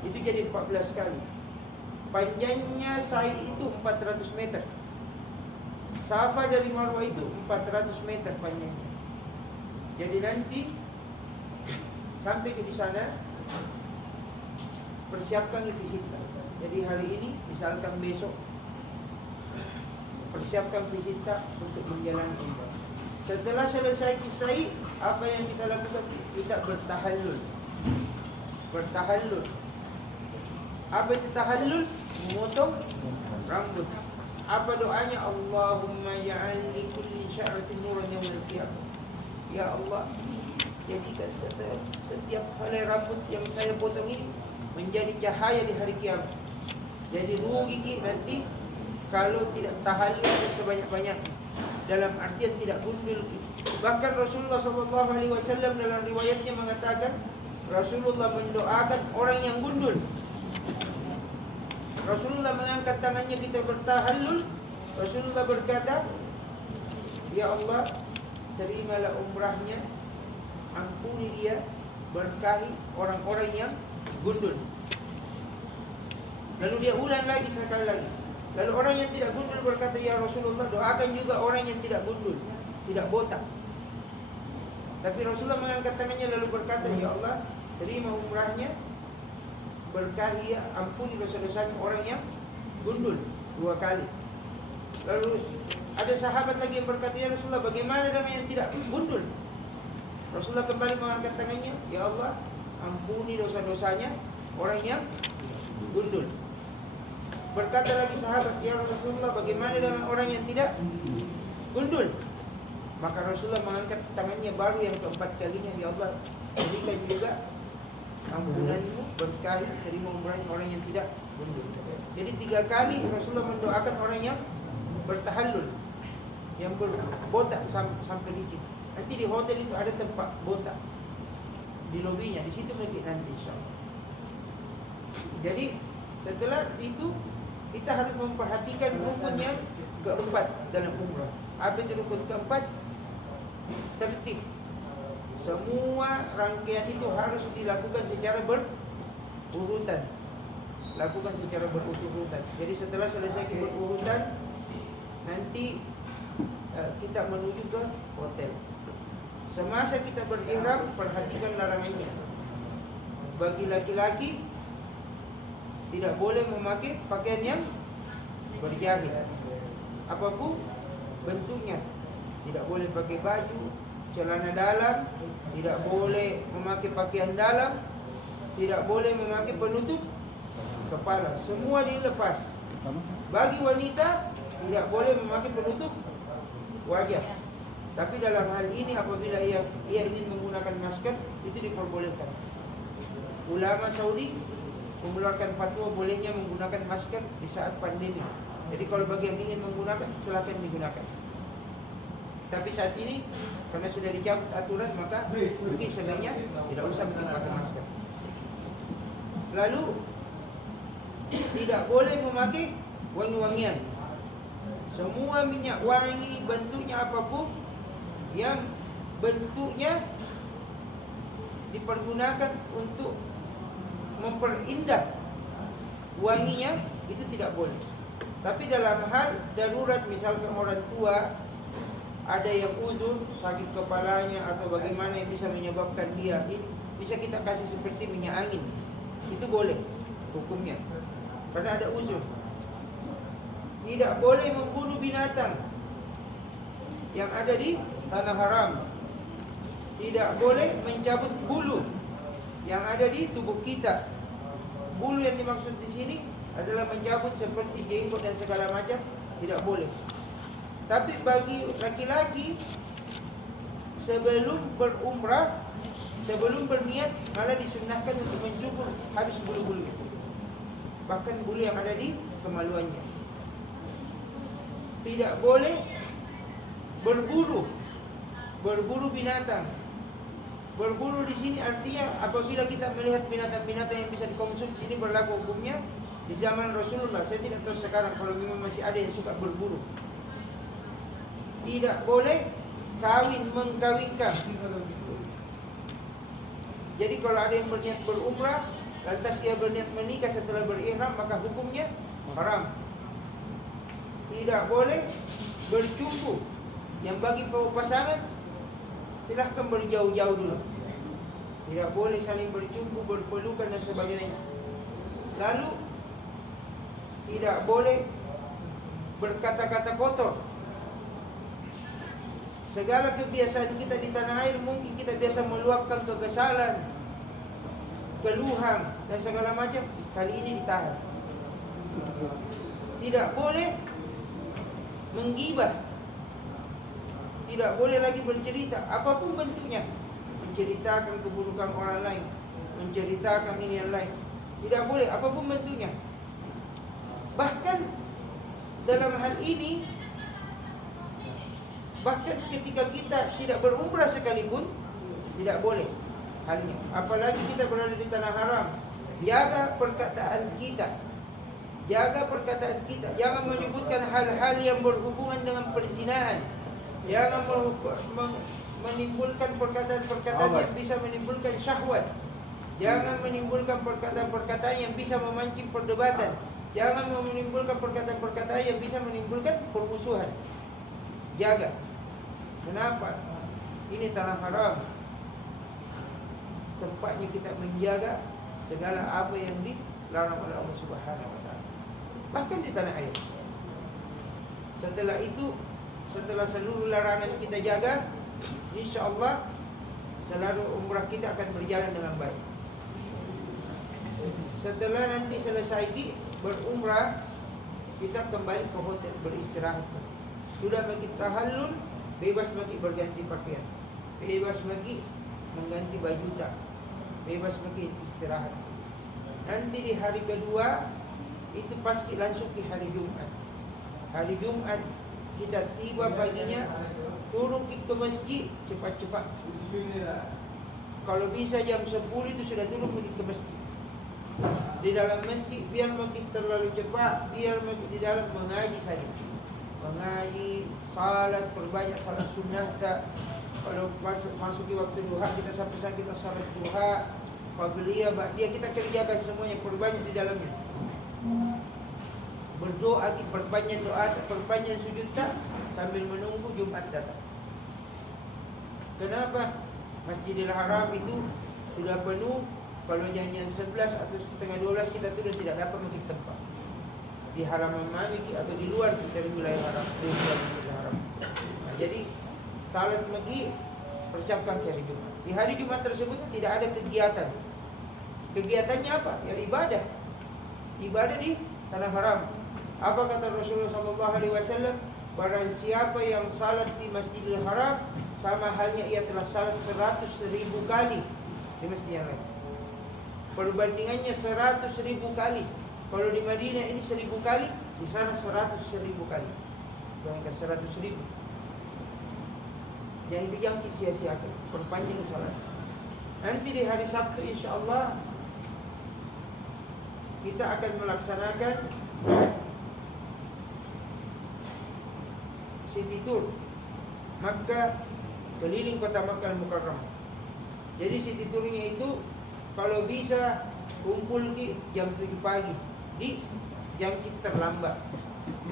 Itu jadi 14 kali. Panjangnya sa'i itu 400 meter. Safa dari Marwah itu 400 meter panjangnya. Jadi nanti sampai ke di sana persiapkan visita. Jadi hari ini misalkan besok persiapkan visita untuk menjalani umrah. Setelah selesai kisai, apa yang kita lakukan? Kita bertahallul. Bertahallul. Apa itu tahallul? Memotong rambut. Apa doanya? Allahumma ja'al li kulli sya'ratin nuran yaumil qiyamah. Ya Allah, jadikan setiap helai rambut yang saya potong ini menjadi cahaya di hari kiamat. Jadi rugi nanti kalau tidak tahallul sebanyak-banyak. Dalam artian tidak gundul. Bahkan Rasulullah SAW dalam riwayatnya mengatakan Rasulullah mendoakan orang yang gundul. Rasulullah mengangkat tangannya kita bertahallul. Rasulullah berkata, Ya Allah, terimalah umrahnya, ampuni dia, berkahi orang-orang yang gundul. Lalu dia ulang lagi sekali lagi. Lalu orang yang tidak gundul berkata, Ya Rasulullah, doakan juga orang yang tidak gundul, tidak botak. Tapi Rasulullah mengangkat tangannya lalu berkata, Ya Allah, terima umrahnya, berkahi, ampuni dosa-dosanya orang yang gundul 2 kali. Lalu ada sahabat lagi yang berkata, Ya Rasulullah, bagaimana dengan yang tidak gundul? Rasulullah kembali mengangkat tangannya, Ya Allah, ampuni dosa-dosanya orang yang gundul. Berkata lagi sahabat, Ya Rasulullah, bagaimana dengan orang yang tidak gundul? Maka Rasulullah mengangkat tangannya baru yang keempat kalinya, Ya Allah, berikan juga ampunanmu, berkahi, terima umrahnya orang yang tidak gundul. Jadi 3 kali Rasulullah mendoakan orang yang bertahallul, yang berbotak sampai licin. Nanti di hotel itu ada tempat botak di lobinya, di situ mungkin nanti insyaallah. Jadi setelah itu kita harus memperhatikan rukun yang keempat dalam umrah. Apa itu rukun keempat? Tertib. Semua rangkaian itu harus dilakukan secara berurutan. Lakukan secara berurutan. Jadi setelah selesai berurutan, nanti kita menuju ke hotel. Semasa kita berihram, perhatikan larangannya. Bagi laki-laki tidak boleh memakai pakaian yang berjahit, apapun bentuknya. Tidak boleh pakai baju, celana dalam, tidak boleh memakai pakaian dalam, tidak boleh memakai penutup kepala. Semua dilepas. Bagi wanita tidak boleh memakai penutup wajah. Tapi dalam hal ini apabila ia ingin menggunakan masker, itu diperbolehkan. ulama Saudi mengeluarkan fatwa bolehnya menggunakan masker di saat pandemi. Jadi kalau bagi yang ingin menggunakan, silakan digunakan. Tapi saat ini karena sudah dicabut aturan, maka mungkin sebaiknya tidak usah pakai masker. Lalu tidak boleh memakai wangi-wangian. Semua minyak wangi bentuknya apapun yang bentuknya dipergunakan untuk memperindah wanginya, itu tidak boleh. Tapi dalam hal darurat, misalkan orang tua ada yang uzur, sakit kepalanya atau bagaimana yang bisa menyebabkan dia ini, bisa kita kasih seperti minyak angin, itu boleh hukumnya, karena ada uzur. Tidak boleh membunuh binatang yang ada di tanah haram. Tidak boleh mencabut bulu yang ada di tubuh kita. Bulu yang dimaksud di sini adalah mencabut seperti jenggot dan segala macam, tidak boleh. Tapi bagi laki-laki sebelum berumrah, sebelum berniat, malah disunnahkan untuk mencukur habis bulu-bulu, bahkan bulu yang ada di kemaluannya. Tidak boleh berburu binatang. Berburu di sini artinya apabila kita melihat binatang-binatang yang bisa dikonsumsi, ini berlaku hukumnya di zaman Rasulullah. Saya tidak tahu sekarang kalau memang masih ada yang suka berburu. Tidak boleh mengkawinkan. Jadi kalau ada yang berniat berumrah, lantas dia berniat menikah setelah berihram, maka hukumnya haram. Tidak boleh bercumbu. Yang bagi pasangan, silahkan berjauh-jauh dulu. Tidak boleh saling bercumbu, berpelukan dan sebagainya. Lalu tidak boleh berkata-kata kotor. Segala kebiasaan kita di tanah air, mungkin kita biasa meluapkan kekesalan, keluhan dan segala macam, kali ini ditahan. Tidak boleh menggibah. Tidak boleh lagi bercerita apapun bentuknya, menceritakan keburukan orang lain, menceritakan ini yang lain. Tidak boleh apapun bentuknya. Bahkan dalam hal ini, bahkan ketika kita tidak berumrah sekalipun, tidak boleh halnya. Apalagi kita berada di tanah haram. Jaga perkataan kita. Jaga perkataan kita. Jangan menyebutkan hal-hal yang berhubungan dengan perzinaan. Jangan menimbulkan perkataan-perkataan yang bisa menimbulkan syahwat. Jangan menimbulkan perkataan-perkataan yang bisa memancing perdebatan. Jangan menimbulkan perkataan-perkataan yang bisa menimbulkan permusuhan. Jaga. Kenapa? Ini tanah haram. Tempatnya kita menjaga segala apa yang dilarang oleh Allah Subhanahu wa taala. Bahkan di tanah air. Setelah itu, setelah seluruh larangan kita jaga, insya-Allah seluruh umrah kita akan berjalan dengan baik. Setelah nanti selesai berumrah, kita kembali ke hotel beristirahat. Sudah bagi tahallul, bebas bagi berganti pakaian, bebas bagi mengganti baju tak, bebas bagi istirahat. Nanti di hari kedua itu pasti langsung ke hari Jumat. Hari Jumat kita tiba paginya, turun ke masjid cepat-cepat. Kalau bisa jam 10 itu sudah turun pergi ke masjid. Di dalam masjid biar makin terlalu cepat, biar makin di dalam mengaji saja. Mengaji, salat, perbanyak salat sunnah tak. Kalau masuk di waktu duha, kita sampai kita salat duha, qabliyah, ba'diyah, kita kerjakan semuanya, perbanyak di dalamnya. Berdoa, perbanyak doa, perbanyak sujud tak, sambil menunggu Jumat datang. Kenapa? Masjidil Haram itu sudah penuh. Kalau janjian 11 atau setengah 12 kita sudah tidak dapat masjid tempat di halaman Maliki atau di luar dari wilayah haram, di luar Masjidil Haram. Nah, jadi salat maghrib persiapkan ke hari Jumat. Di hari Jumat tersebut tidak ada kegiatan. Kegiatannya apa? Ya ibadah. Ibadah di tanah haram. Apa kata Rasulullah SAW? Barang siapa yang salat di Masjidil Haram, sama halnya ia telah salat 100.000 kali di masjid yang lain. perbandingannya 100.000 kali. Kalau di Madinah ini 1000 kali, di sana 100.000 kali. Bayangkan 100.000. Jangan dijangkit sia-siakan, perpanjang salat. Nanti di hari Sabtu insyaallah kita akan melaksanakan city tour Makkah, keliling kota Makkah Al-Mukarramah. Jadi city tournya itu kalau bisa kumpul di jam 7 pagi di jam kita terlambat.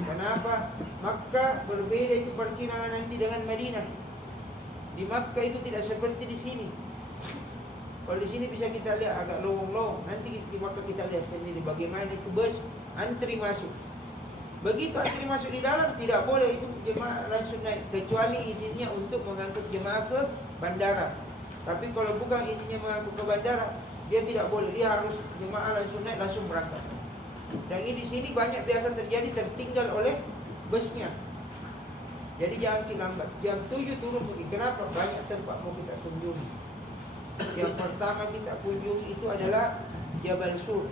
Kenapa? Makkah berbeda itu perkiraan nanti dengan Madinah. Di Makkah itu tidak seperti di sini. Kalau di sini bisa kita lihat agak lowong-lowong. Nanti di Makkah kita lihat sendiri bagaimana itu bus antri masuk. Begitu antri masuk di dalam, tidak boleh itu jemaah langsung naik, kecuali izinnya untuk mengangkut jemaah ke bandara. Tapi kalau bukan izinnya mengangkut ke bandara, dia tidak boleh. Dia harus jemaah langsung naik, langsung berangkat. Dan ini di sini banyak biasa terjadi tertinggal oleh busnya. Jadi jangan lambat. Jam 7 turun pergi. Kenapa? Banyak tempat mau kita kunjungi. Yang pertama kita kunjungi itu adalah Jabal Sur.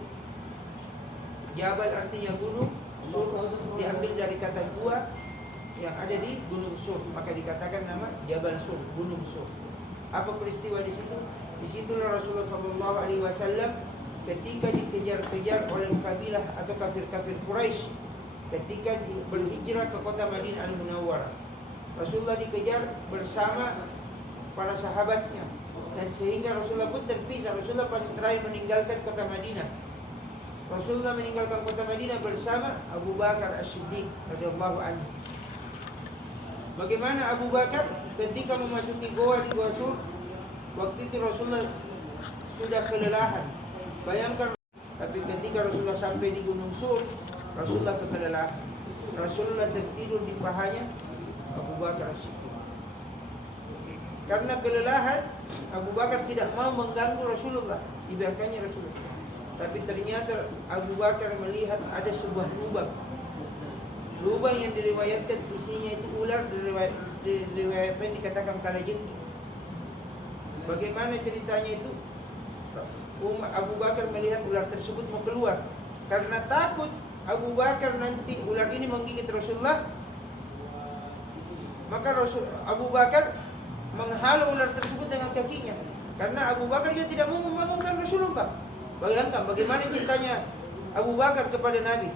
Jabal artinya gunung, Sur diambil dari kata gua yang ada di Gunung Sur, maka dikatakan nama Jabal Sur, Gunung Sur. Apa peristiwa di situ? Di situlah Rasulullah SAW ketika dikejar-kejar oleh kabilah atau kafir-kafir Quraisy ketika berhijrah ke kota Madinah Al-Munawwarah. Rasulullah dikejar bersama para sahabatnya dan sehingga Rasulullah pun terpisah. Rasulullah terakhir meninggalkan kota Madinah. Rasulullah meninggalkan kota Madinah bersama Abu Bakar As-Siddiq radhiyallahu anhu. Bagaimana Abu Bakar ketika memasuki goa di Gua Sur? Waktu itu Rasulullah sudah kelelahan. Bayangkan, tapi ketika Rasulullah sampai di Gunung Sur, Rasulullah kelelahan. Rasulullah tertidur di pahanya Abu Bakar As-Siddiq. Karena kelelahan, Abu Bakar tidak mau mengganggu Rasulullah, dibiarkannya Rasulullah. Tapi ternyata Abu Bakar melihat ada sebuah lubang. Lubang yang diriwayatkan isinya itu ular, diriwayatkan dikatakan kalajengking. Bagaimana ceritanya itu? Abu Bakar melihat ular tersebut mau keluar. Karena takut Abu Bakar nanti ular ini menggigit Rasulullah, maka Abu Bakar menghalau ular tersebut dengan kakinya. Karena Abu Bakar juga tidak mau membangunkan Rasulullah. Bayangkan bagaimana cintanya Abu Bakar kepada Nabi.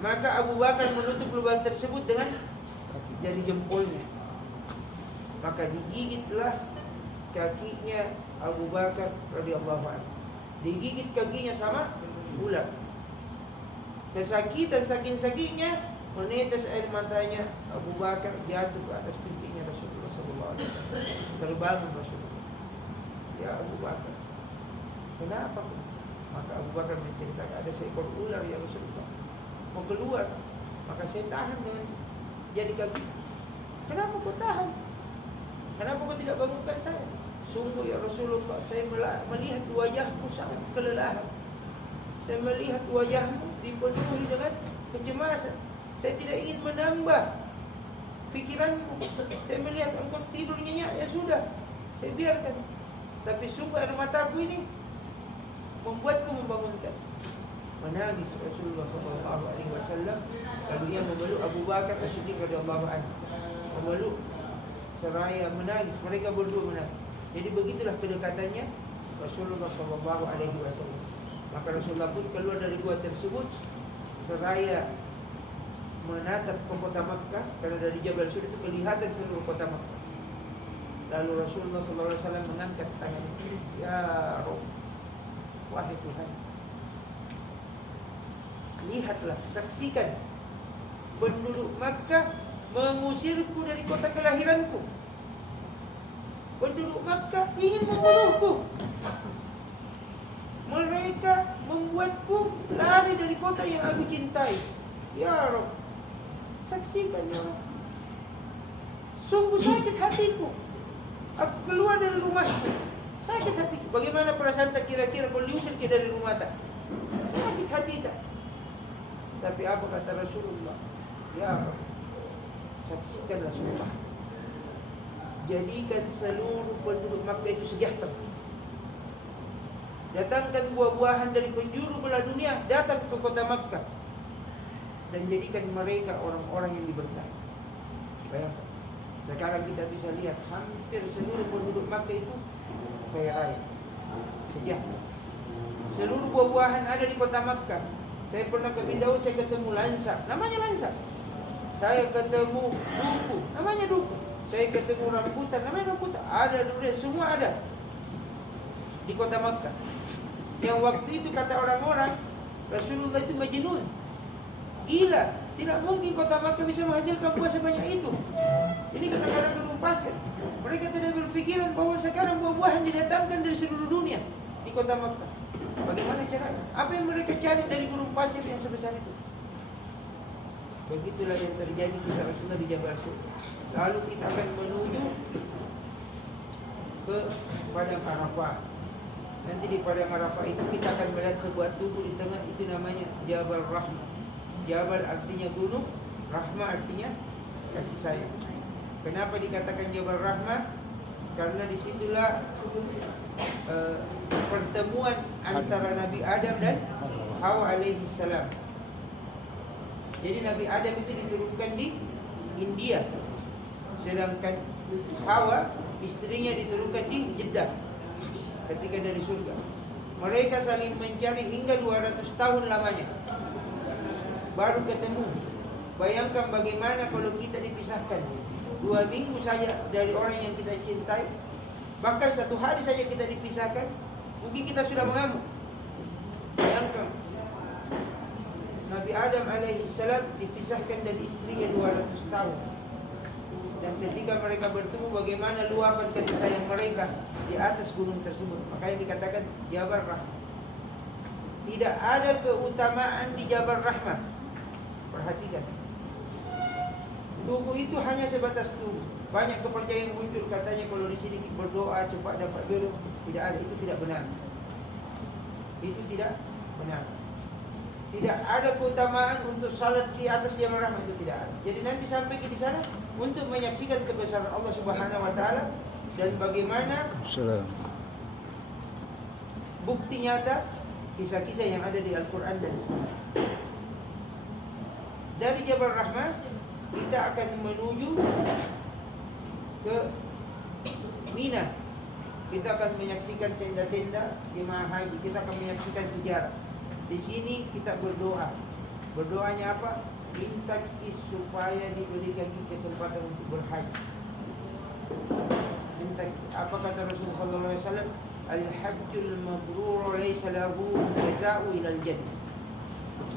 Maka Abu Bakar menutup lubang tersebut dengan jari jempolnya. Maka digigitlah kakinya Abu Bakar radhiyallahu anhu. Digigit kakinya sama ular. Kesakitan saking sakitnya menetes air matanya, Abu Bakar jatuh ke atas pipinya Rasulullah SAW. Terbangun Rasulullah. Ya Abu Bakar, kenapa? Maka Abu Bakar menceritakan ada seekor ular ya Rasulullah mau keluar, maka saya tahan dengan jari kaki. Kenapa kau tahan? Kenapa kau tidak bangunkan saya? Sungguh ya Rasulullah, saya melihat wajahmu sangat kelelahan. Saya melihat wajahmu dipenuhi dengan kecemasan. Saya tidak ingin menambah pikiranmu. Saya melihat engkau tidur nyenyak, ya sudah, saya biarkan. Tapi sungguh air mataku ini membuatku membangunkan. Menangis Rasulullah SAW. Lalu ia memeluk Abu Bakar As-Siddiq radhiyallahu anhu. Memeluk seraya menangis. Mereka berdua menangis. Jadi begitulah kedekatannya Rasulullah SAW. Maka Rasulullah pun keluar dari gua tersebut seraya menatap ke kota Makkah, karena dari Jabal Sur itu kelihatan seluruh kota Makkah. Lalu Rasulullah SAW mengangkat tangannya, ya Rabb, wahai Tuhan, lihatlah, saksikan penduduk Makkah mengusirku dari kota kelahiranku. Penduduk Makkah ingin membunuhku. Mereka membuatku lari dari kota yang aku cintai. Ya Rabb, saksikan ya Rabb. Sungguh sakit hatiku. Aku keluar dari rumahku, sakit hatiku. Bagaimana perasaan tak kira-kira kalau diusir dari rumah tak? Sakit hati tak? Tapi apa kata Rasulullah? Ya Rabb, saksikanlah sumpah. Jadikan seluruh penduduk Makkah itu sejahtera. Datangkan buah-buahan dari penjuru belah dunia datang ke kota Makkah dan jadikan mereka orang-orang yang diberkahi. Bayangkan, sekarang kita bisa lihat hampir seluruh penduduk Makkah itu kaya raya, sejahtera. Seluruh buah-buahan ada di kota Makkah. Saya pernah ke bin Daud, saya ketemu lansa, namanya lansa. Saya ketemu duku, namanya duku. Saya ketemu rambutan, namanya rambutan. Ada durian, semua ada di kota Makkah. Yang waktu itu kata orang-orang, Rasulullah itu majnun, gila. Tidak mungkin kota Makkah bisa menghasilkan buah sebanyak itu. Ini kadang-kadang dirumpaskan. Mereka tidak berpikiran bahwa sekarang buah-buahan didatangkan dari seluruh dunia di kota Makkah. Bagaimana caranya? Apa yang mereka cari dari gurun pasir yang sebesar itu? Begitulah yang terjadi kisah Rasulullah di Jabal Sur. Lalu kita akan menuju ke Padang Arafah. Nanti di Padang Arafah itu kita akan melihat sebuah tubuh di tengah, itu namanya Jabal Rahmah. Jabal artinya gunung, Rahmah artinya kasih sayang. Kenapa dikatakan Jabal Rahmah? Karena disitulah pertemuan antara Nabi Adam dan Hawa alaihi salam. Jadi Nabi Adam itu diturunkan di India, sedangkan Hawa istrinya diturunkan di Jeddah ketika dari surga. Mereka saling mencari hingga 200 tahun lamanya baru ketemu. Bayangkan bagaimana kalau kita dipisahkan 2 minggu saja dari orang yang kita cintai, bahkan 1 hari saja kita dipisahkan, mungkin kita sudah mengamuk. Bayangkan Nabi Adam alaihissalam dipisahkan dari istrinya 200 tahun. Dan ketika mereka bertemu, bagaimana luapan kasih sayang mereka di atas gunung tersebut. Makanya dikatakan Jabal Rahmah. Tidak ada keutamaan di Jabal Rahmah. Perhatikan, duku itu hanya sebatas tubuh. Banyak kepercayaan muncul, katanya kalau di sini berdoa cepat dapat jodoh. Tidak ada, itu tidak benar. Itu tidak benar. Tidak ada keutamaan untuk salat di atas Jabal Rahmah, itu tidak ada. Jadi nanti sampai ke di sana untuk menyaksikan kebesaran Allah Subhanahu wa taala dan bagaimana bukti nyata kisah-kisah yang ada di Al-Qur'an dan Sunnah. Dari Jabal Rahmah kita akan menuju ke Mina. Kita akan menyaksikan tenda-tenda jemaah haji. Kita akan menyaksikan sejarah. Di sini kita berdoa. Berdoanya apa? Minta supaya diberikan kesempatan untuk berhaji. Minta, apa kata Rasulullah SAW? Al-hajjul mabrur laysa lahu jaza'u ilal jannah.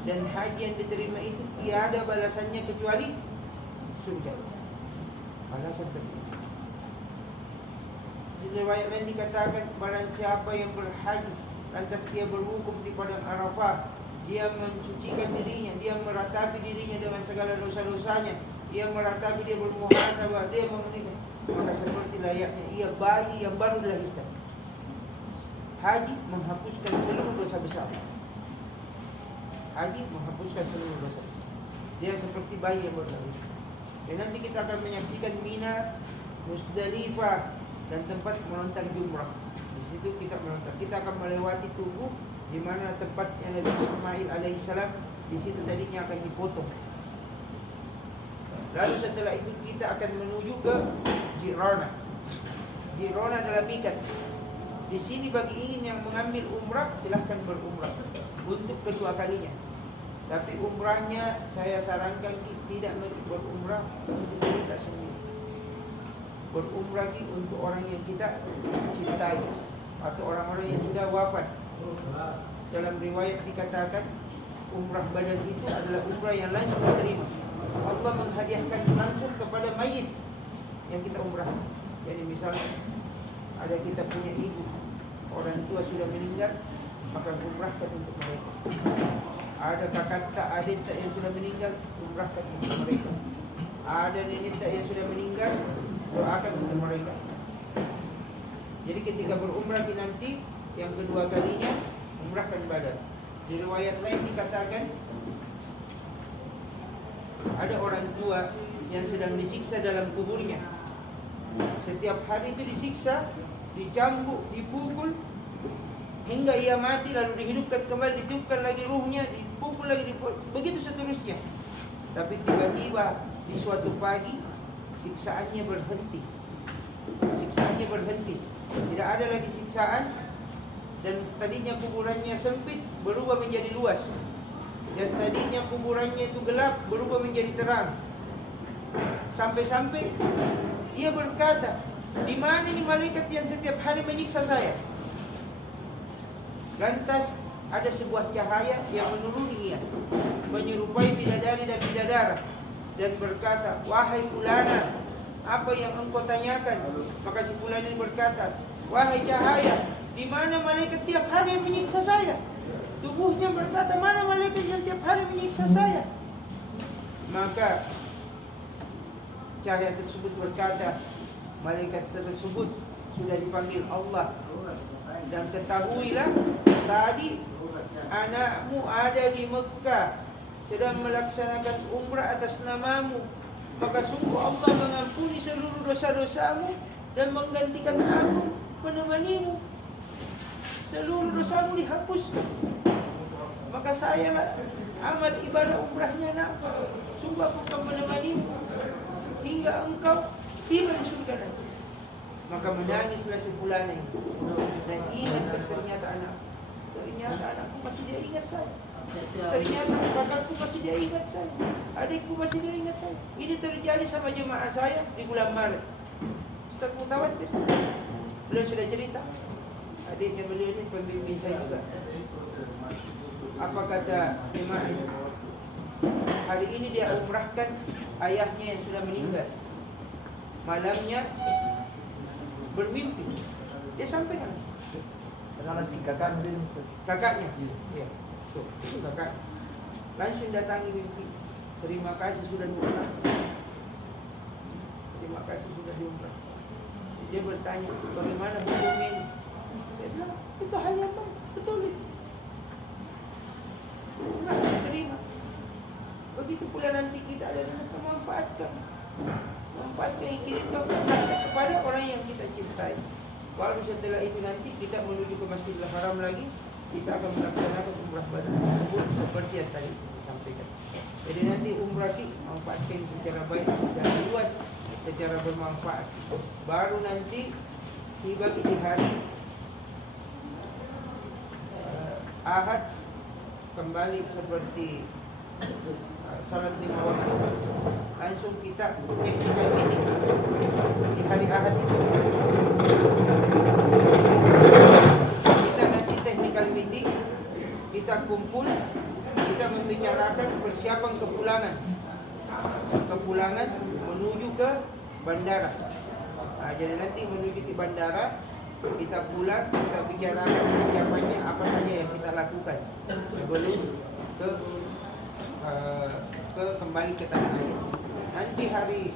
Dan haji yang diterima itu tiada balasannya kecuali surga. Balasan tertinggi. Di riwayat lain dikatakan, barang siapa yang berhaji lantas dia berwukuf di padang Arafah, dia mensucikan dirinya, dia meratapi dirinya dengan segala dosa-dosanya, dia meratapi, dia bermuhasabah, dia memenuhi, maka seperti layaknya ia bayi yang baru dilahirkan. Haji menghapuskan seluruh dosa besar. Haji menghapuskan seluruh dosa besar. Dia seperti bayi yang baru dilahirkan. Dan nanti kita akan menyaksikan Mina, Musdalifah, dan tempat melontar jumrah. Di situ kita melontar. Kita akan melewati tubuh di mana tempatnya Nabi Ismail alaihissalam. Di situ tadinya akan dipotong. Lalu setelah itu kita akan menuju ke Jirana. Jirana adalah mikat. Di sini bagi ingin yang mengambil umrah silahkan berumrah untuk kedua kalinya. Tapi umrahnya saya sarankan tidak berumrah untuk kita sendiri. Berumrah untuk orang yang kita cintai atau orang-orang yang sudah wafat. Dalam riwayat dikatakan umrah badan itu adalah umrah yang langsung diterima. Allah menghadiahkan langsung kepada mayit yang kita umrah. Jadi misalnya ada kita punya ibu, orang tua sudah meninggal, maka umrahkan untuk mereka. Ada kakak tak, adik tak yang sudah meninggal, umrahkan untuk mereka. Ada nenek tak yang sudah meninggal, doakan untuk mereka. Jadi ketika berumrah nanti yang kedua kalinya, umrahkan badan. Di riwayat lain dikatakan ada orang tua yang sedang disiksa dalam kuburnya. Setiap hari itu disiksa, dicambuk, dipukul hingga ia mati lalu dihidupkan kembali, ditiupkan lagi ruhnya, dipukul lagi, begitu seterusnya. Tapi tiba-tiba di suatu pagi siksaannya berhenti. Siksaannya berhenti. Tidak ada lagi siksaan, dan tadinya kuburannya sempit berubah menjadi luas. Dan tadinya kuburannya itu gelap berubah menjadi terang. Sampai-sampai ia berkata, di mana ini malaikat yang setiap hari menyiksa saya? Lantas ada sebuah cahaya yang menuruni ia, menyerupai bidadari dan bidadara, dan berkata, wahai fulana, apa yang engkau tanyakan? Maka si fulan ini berkata, wahai cahaya, di mana malaikat tiap hari yang menyiksa saya? Tubuhnya berkata, mana malaikat yang tiap hari menyiksa saya? Maka cahaya tersebut berkata, malaikat tersebut sudah dipanggil Allah. Dan ketahuilah, tadi anakmu ada di Mekah sedang melaksanakan umrah atas namamu. Maka sungguh Allah mengampuni seluruh dosa-dosamu dan menggantikan aku menemanimu. Seluruh dosamu dihapus. Maka saya amat ibadah umrahnya nak. Sungguh aku akan menemanimu hingga engkau tiba di surga nanti. Maka menangislah si fulana itu dan ingat ternyata anakku masih dia ingat saya. Ternyata kakakku masih dia ingat saya. Adikku masih dia ingat saya. Ini terjadi sama jemaah saya di bulan Maret. Ustaz Mutawatir, beliau sudah cerita. Adiknya beliau ini pembimbing saya juga. Apa kata jemaah itu? Hari ini dia umrahkan ayahnya yang sudah meninggal. Malamnya bermimpi. Dia sampaikan. Kenalan Kakaknya. Ya. Tuh, itu kakak. Langsung datangi mimpi. Terima kasih sudah diumrah. Terima kasih sudah diumrah. Dia bertanya, bagaimana hukumnya ini? Saya bilang, itu hal yang baik. Betul itu. Umrah terima. Begitu pula nanti kita ada yang memanfaatkan. Manfaatkan yang kita kepada orang yang kita cintai. Baru setelah itu nanti kita menuju ke Masjidil Haram lagi, kita akan melaksanakan umrah badan tersebut seperti yang tadi disampaikan. Jadi nanti umrah kita manfaatkan secara baik dan luas, secara bermanfaat. Baru nanti tiba di hari Ahad kembali seperti salat 5 waktu, langsung kita teknikal meeting di hari Ahad itu. Kita nanti teknikal meeting, kita kumpul, kita membicarakan persiapan kepulangan menuju ke bandara. Jadi nanti menuju ke bandara, kita pulang, kita bicarakan persiapannya apa saja yang kita lakukan sebelum kembali ke tanah air. Nanti hari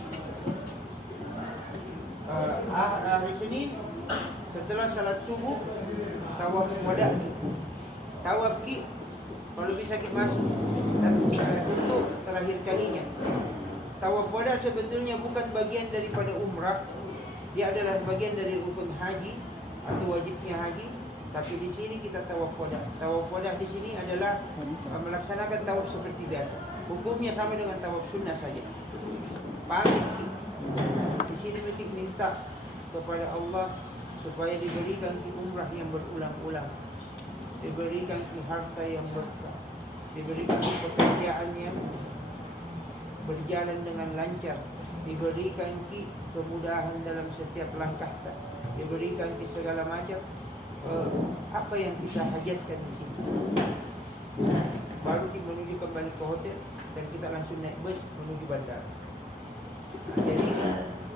Senin setelah salat subuh tawaf wada. Tawaf ki kalau bisa kita masuk untuk terakhir kalinya. Tawaf wada sebetulnya bukan bagian daripada umrah. Dia adalah bagian dari rukun haji atau wajibnya haji. Tapi di sini kita tawaf wada. Tawaf wada di sini adalah melaksanakan tawaf seperti biasa. Hukumnya sama dengan tawaf sunnah saja. Pamit. Di sini kita minta kepada Allah supaya diberikan umrah yang berulang-ulang, diberikan harta yang berkah, diberikan pekerjaan yang berjalan dengan lancar, diberikan kemudahan dalam setiap langkah, diberikan segala macam apa yang kita hajatkan di sini. Baru kita menuju kembali ke hotel dan kita langsung naik bus menuju bandara. Jadi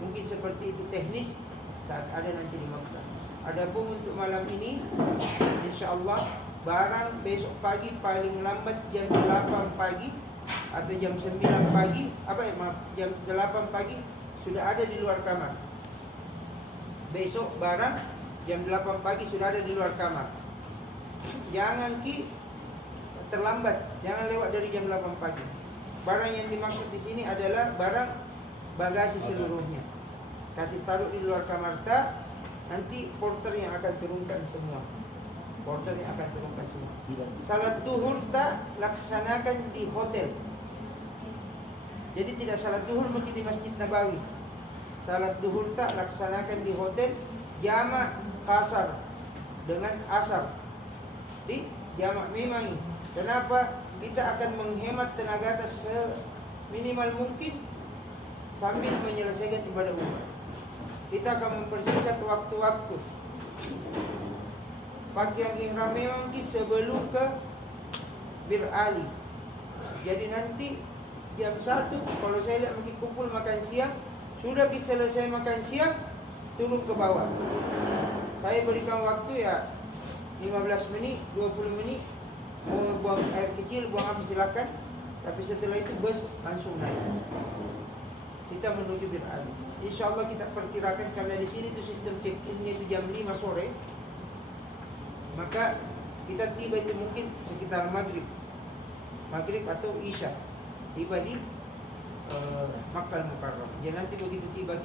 mungkin seperti itu teknis saat ada nanti di Makkah. Adapun untuk malam ini, insya-Allah barang besok pagi paling lambat jam 8 pagi atau jam 9 pagi, jam 8 pagi sudah ada di luar kamar. Besok barang jam 8 pagi sudah ada di luar kamar. Jangan terlambat, jangan lewat dari jam 8 pagi. Barang yang dimaksud di sini adalah barang bagasi seluruhnya. Kasih taruh di luar kamar tak, nanti porter yang akan turunkan semua. porter yang akan turun ke sini. Salat duhur tak laksanakan di hotel. Jadi tidak salat duhur mungkin di Masjid Nabawi. Salat duhur tak laksanakan di hotel, jamak kasar dengan asar di jamak memang. Kenapa? Kita akan menghemat tenaga seminimal mungkin sambil menyelesaikan ibadah umrah. Kita akan mempersingkat waktu-waktu. Pakaian ihram memang sebelum ke Bir Ali. Jadi nanti jam 1 kalau saya lihat mungkin kumpul makan siang, sudah kita selesai makan siang, turun ke bawah. Saya berikan waktu ya 15 menit, 20 menit, mau buang air kecil, buang habis silakan. Tapi setelah itu bus langsung naik. Kita menuju Bir Ali. InsyaAllah kita perkirakan karena di sini itu sistem check-innya itu jam 5 sore. Maka kita tiba itu mungkin sekitar maghrib atau isya, tiba di Makkah Mukarram. Jadi nanti begitu tiba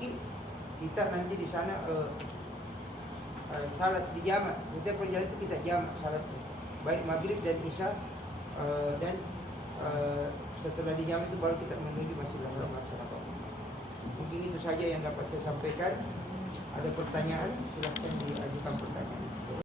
kita nanti di sana salat di jamak. Setiap perjalanan itu kita jamak salat, baik maghrib dan isya, dan setelah di jamak itu baru kita menuju Masjidil Haram melaksanakan. Mungkin itu saja yang dapat saya sampaikan. Ada pertanyaan, silahkan diajukan pertanyaan.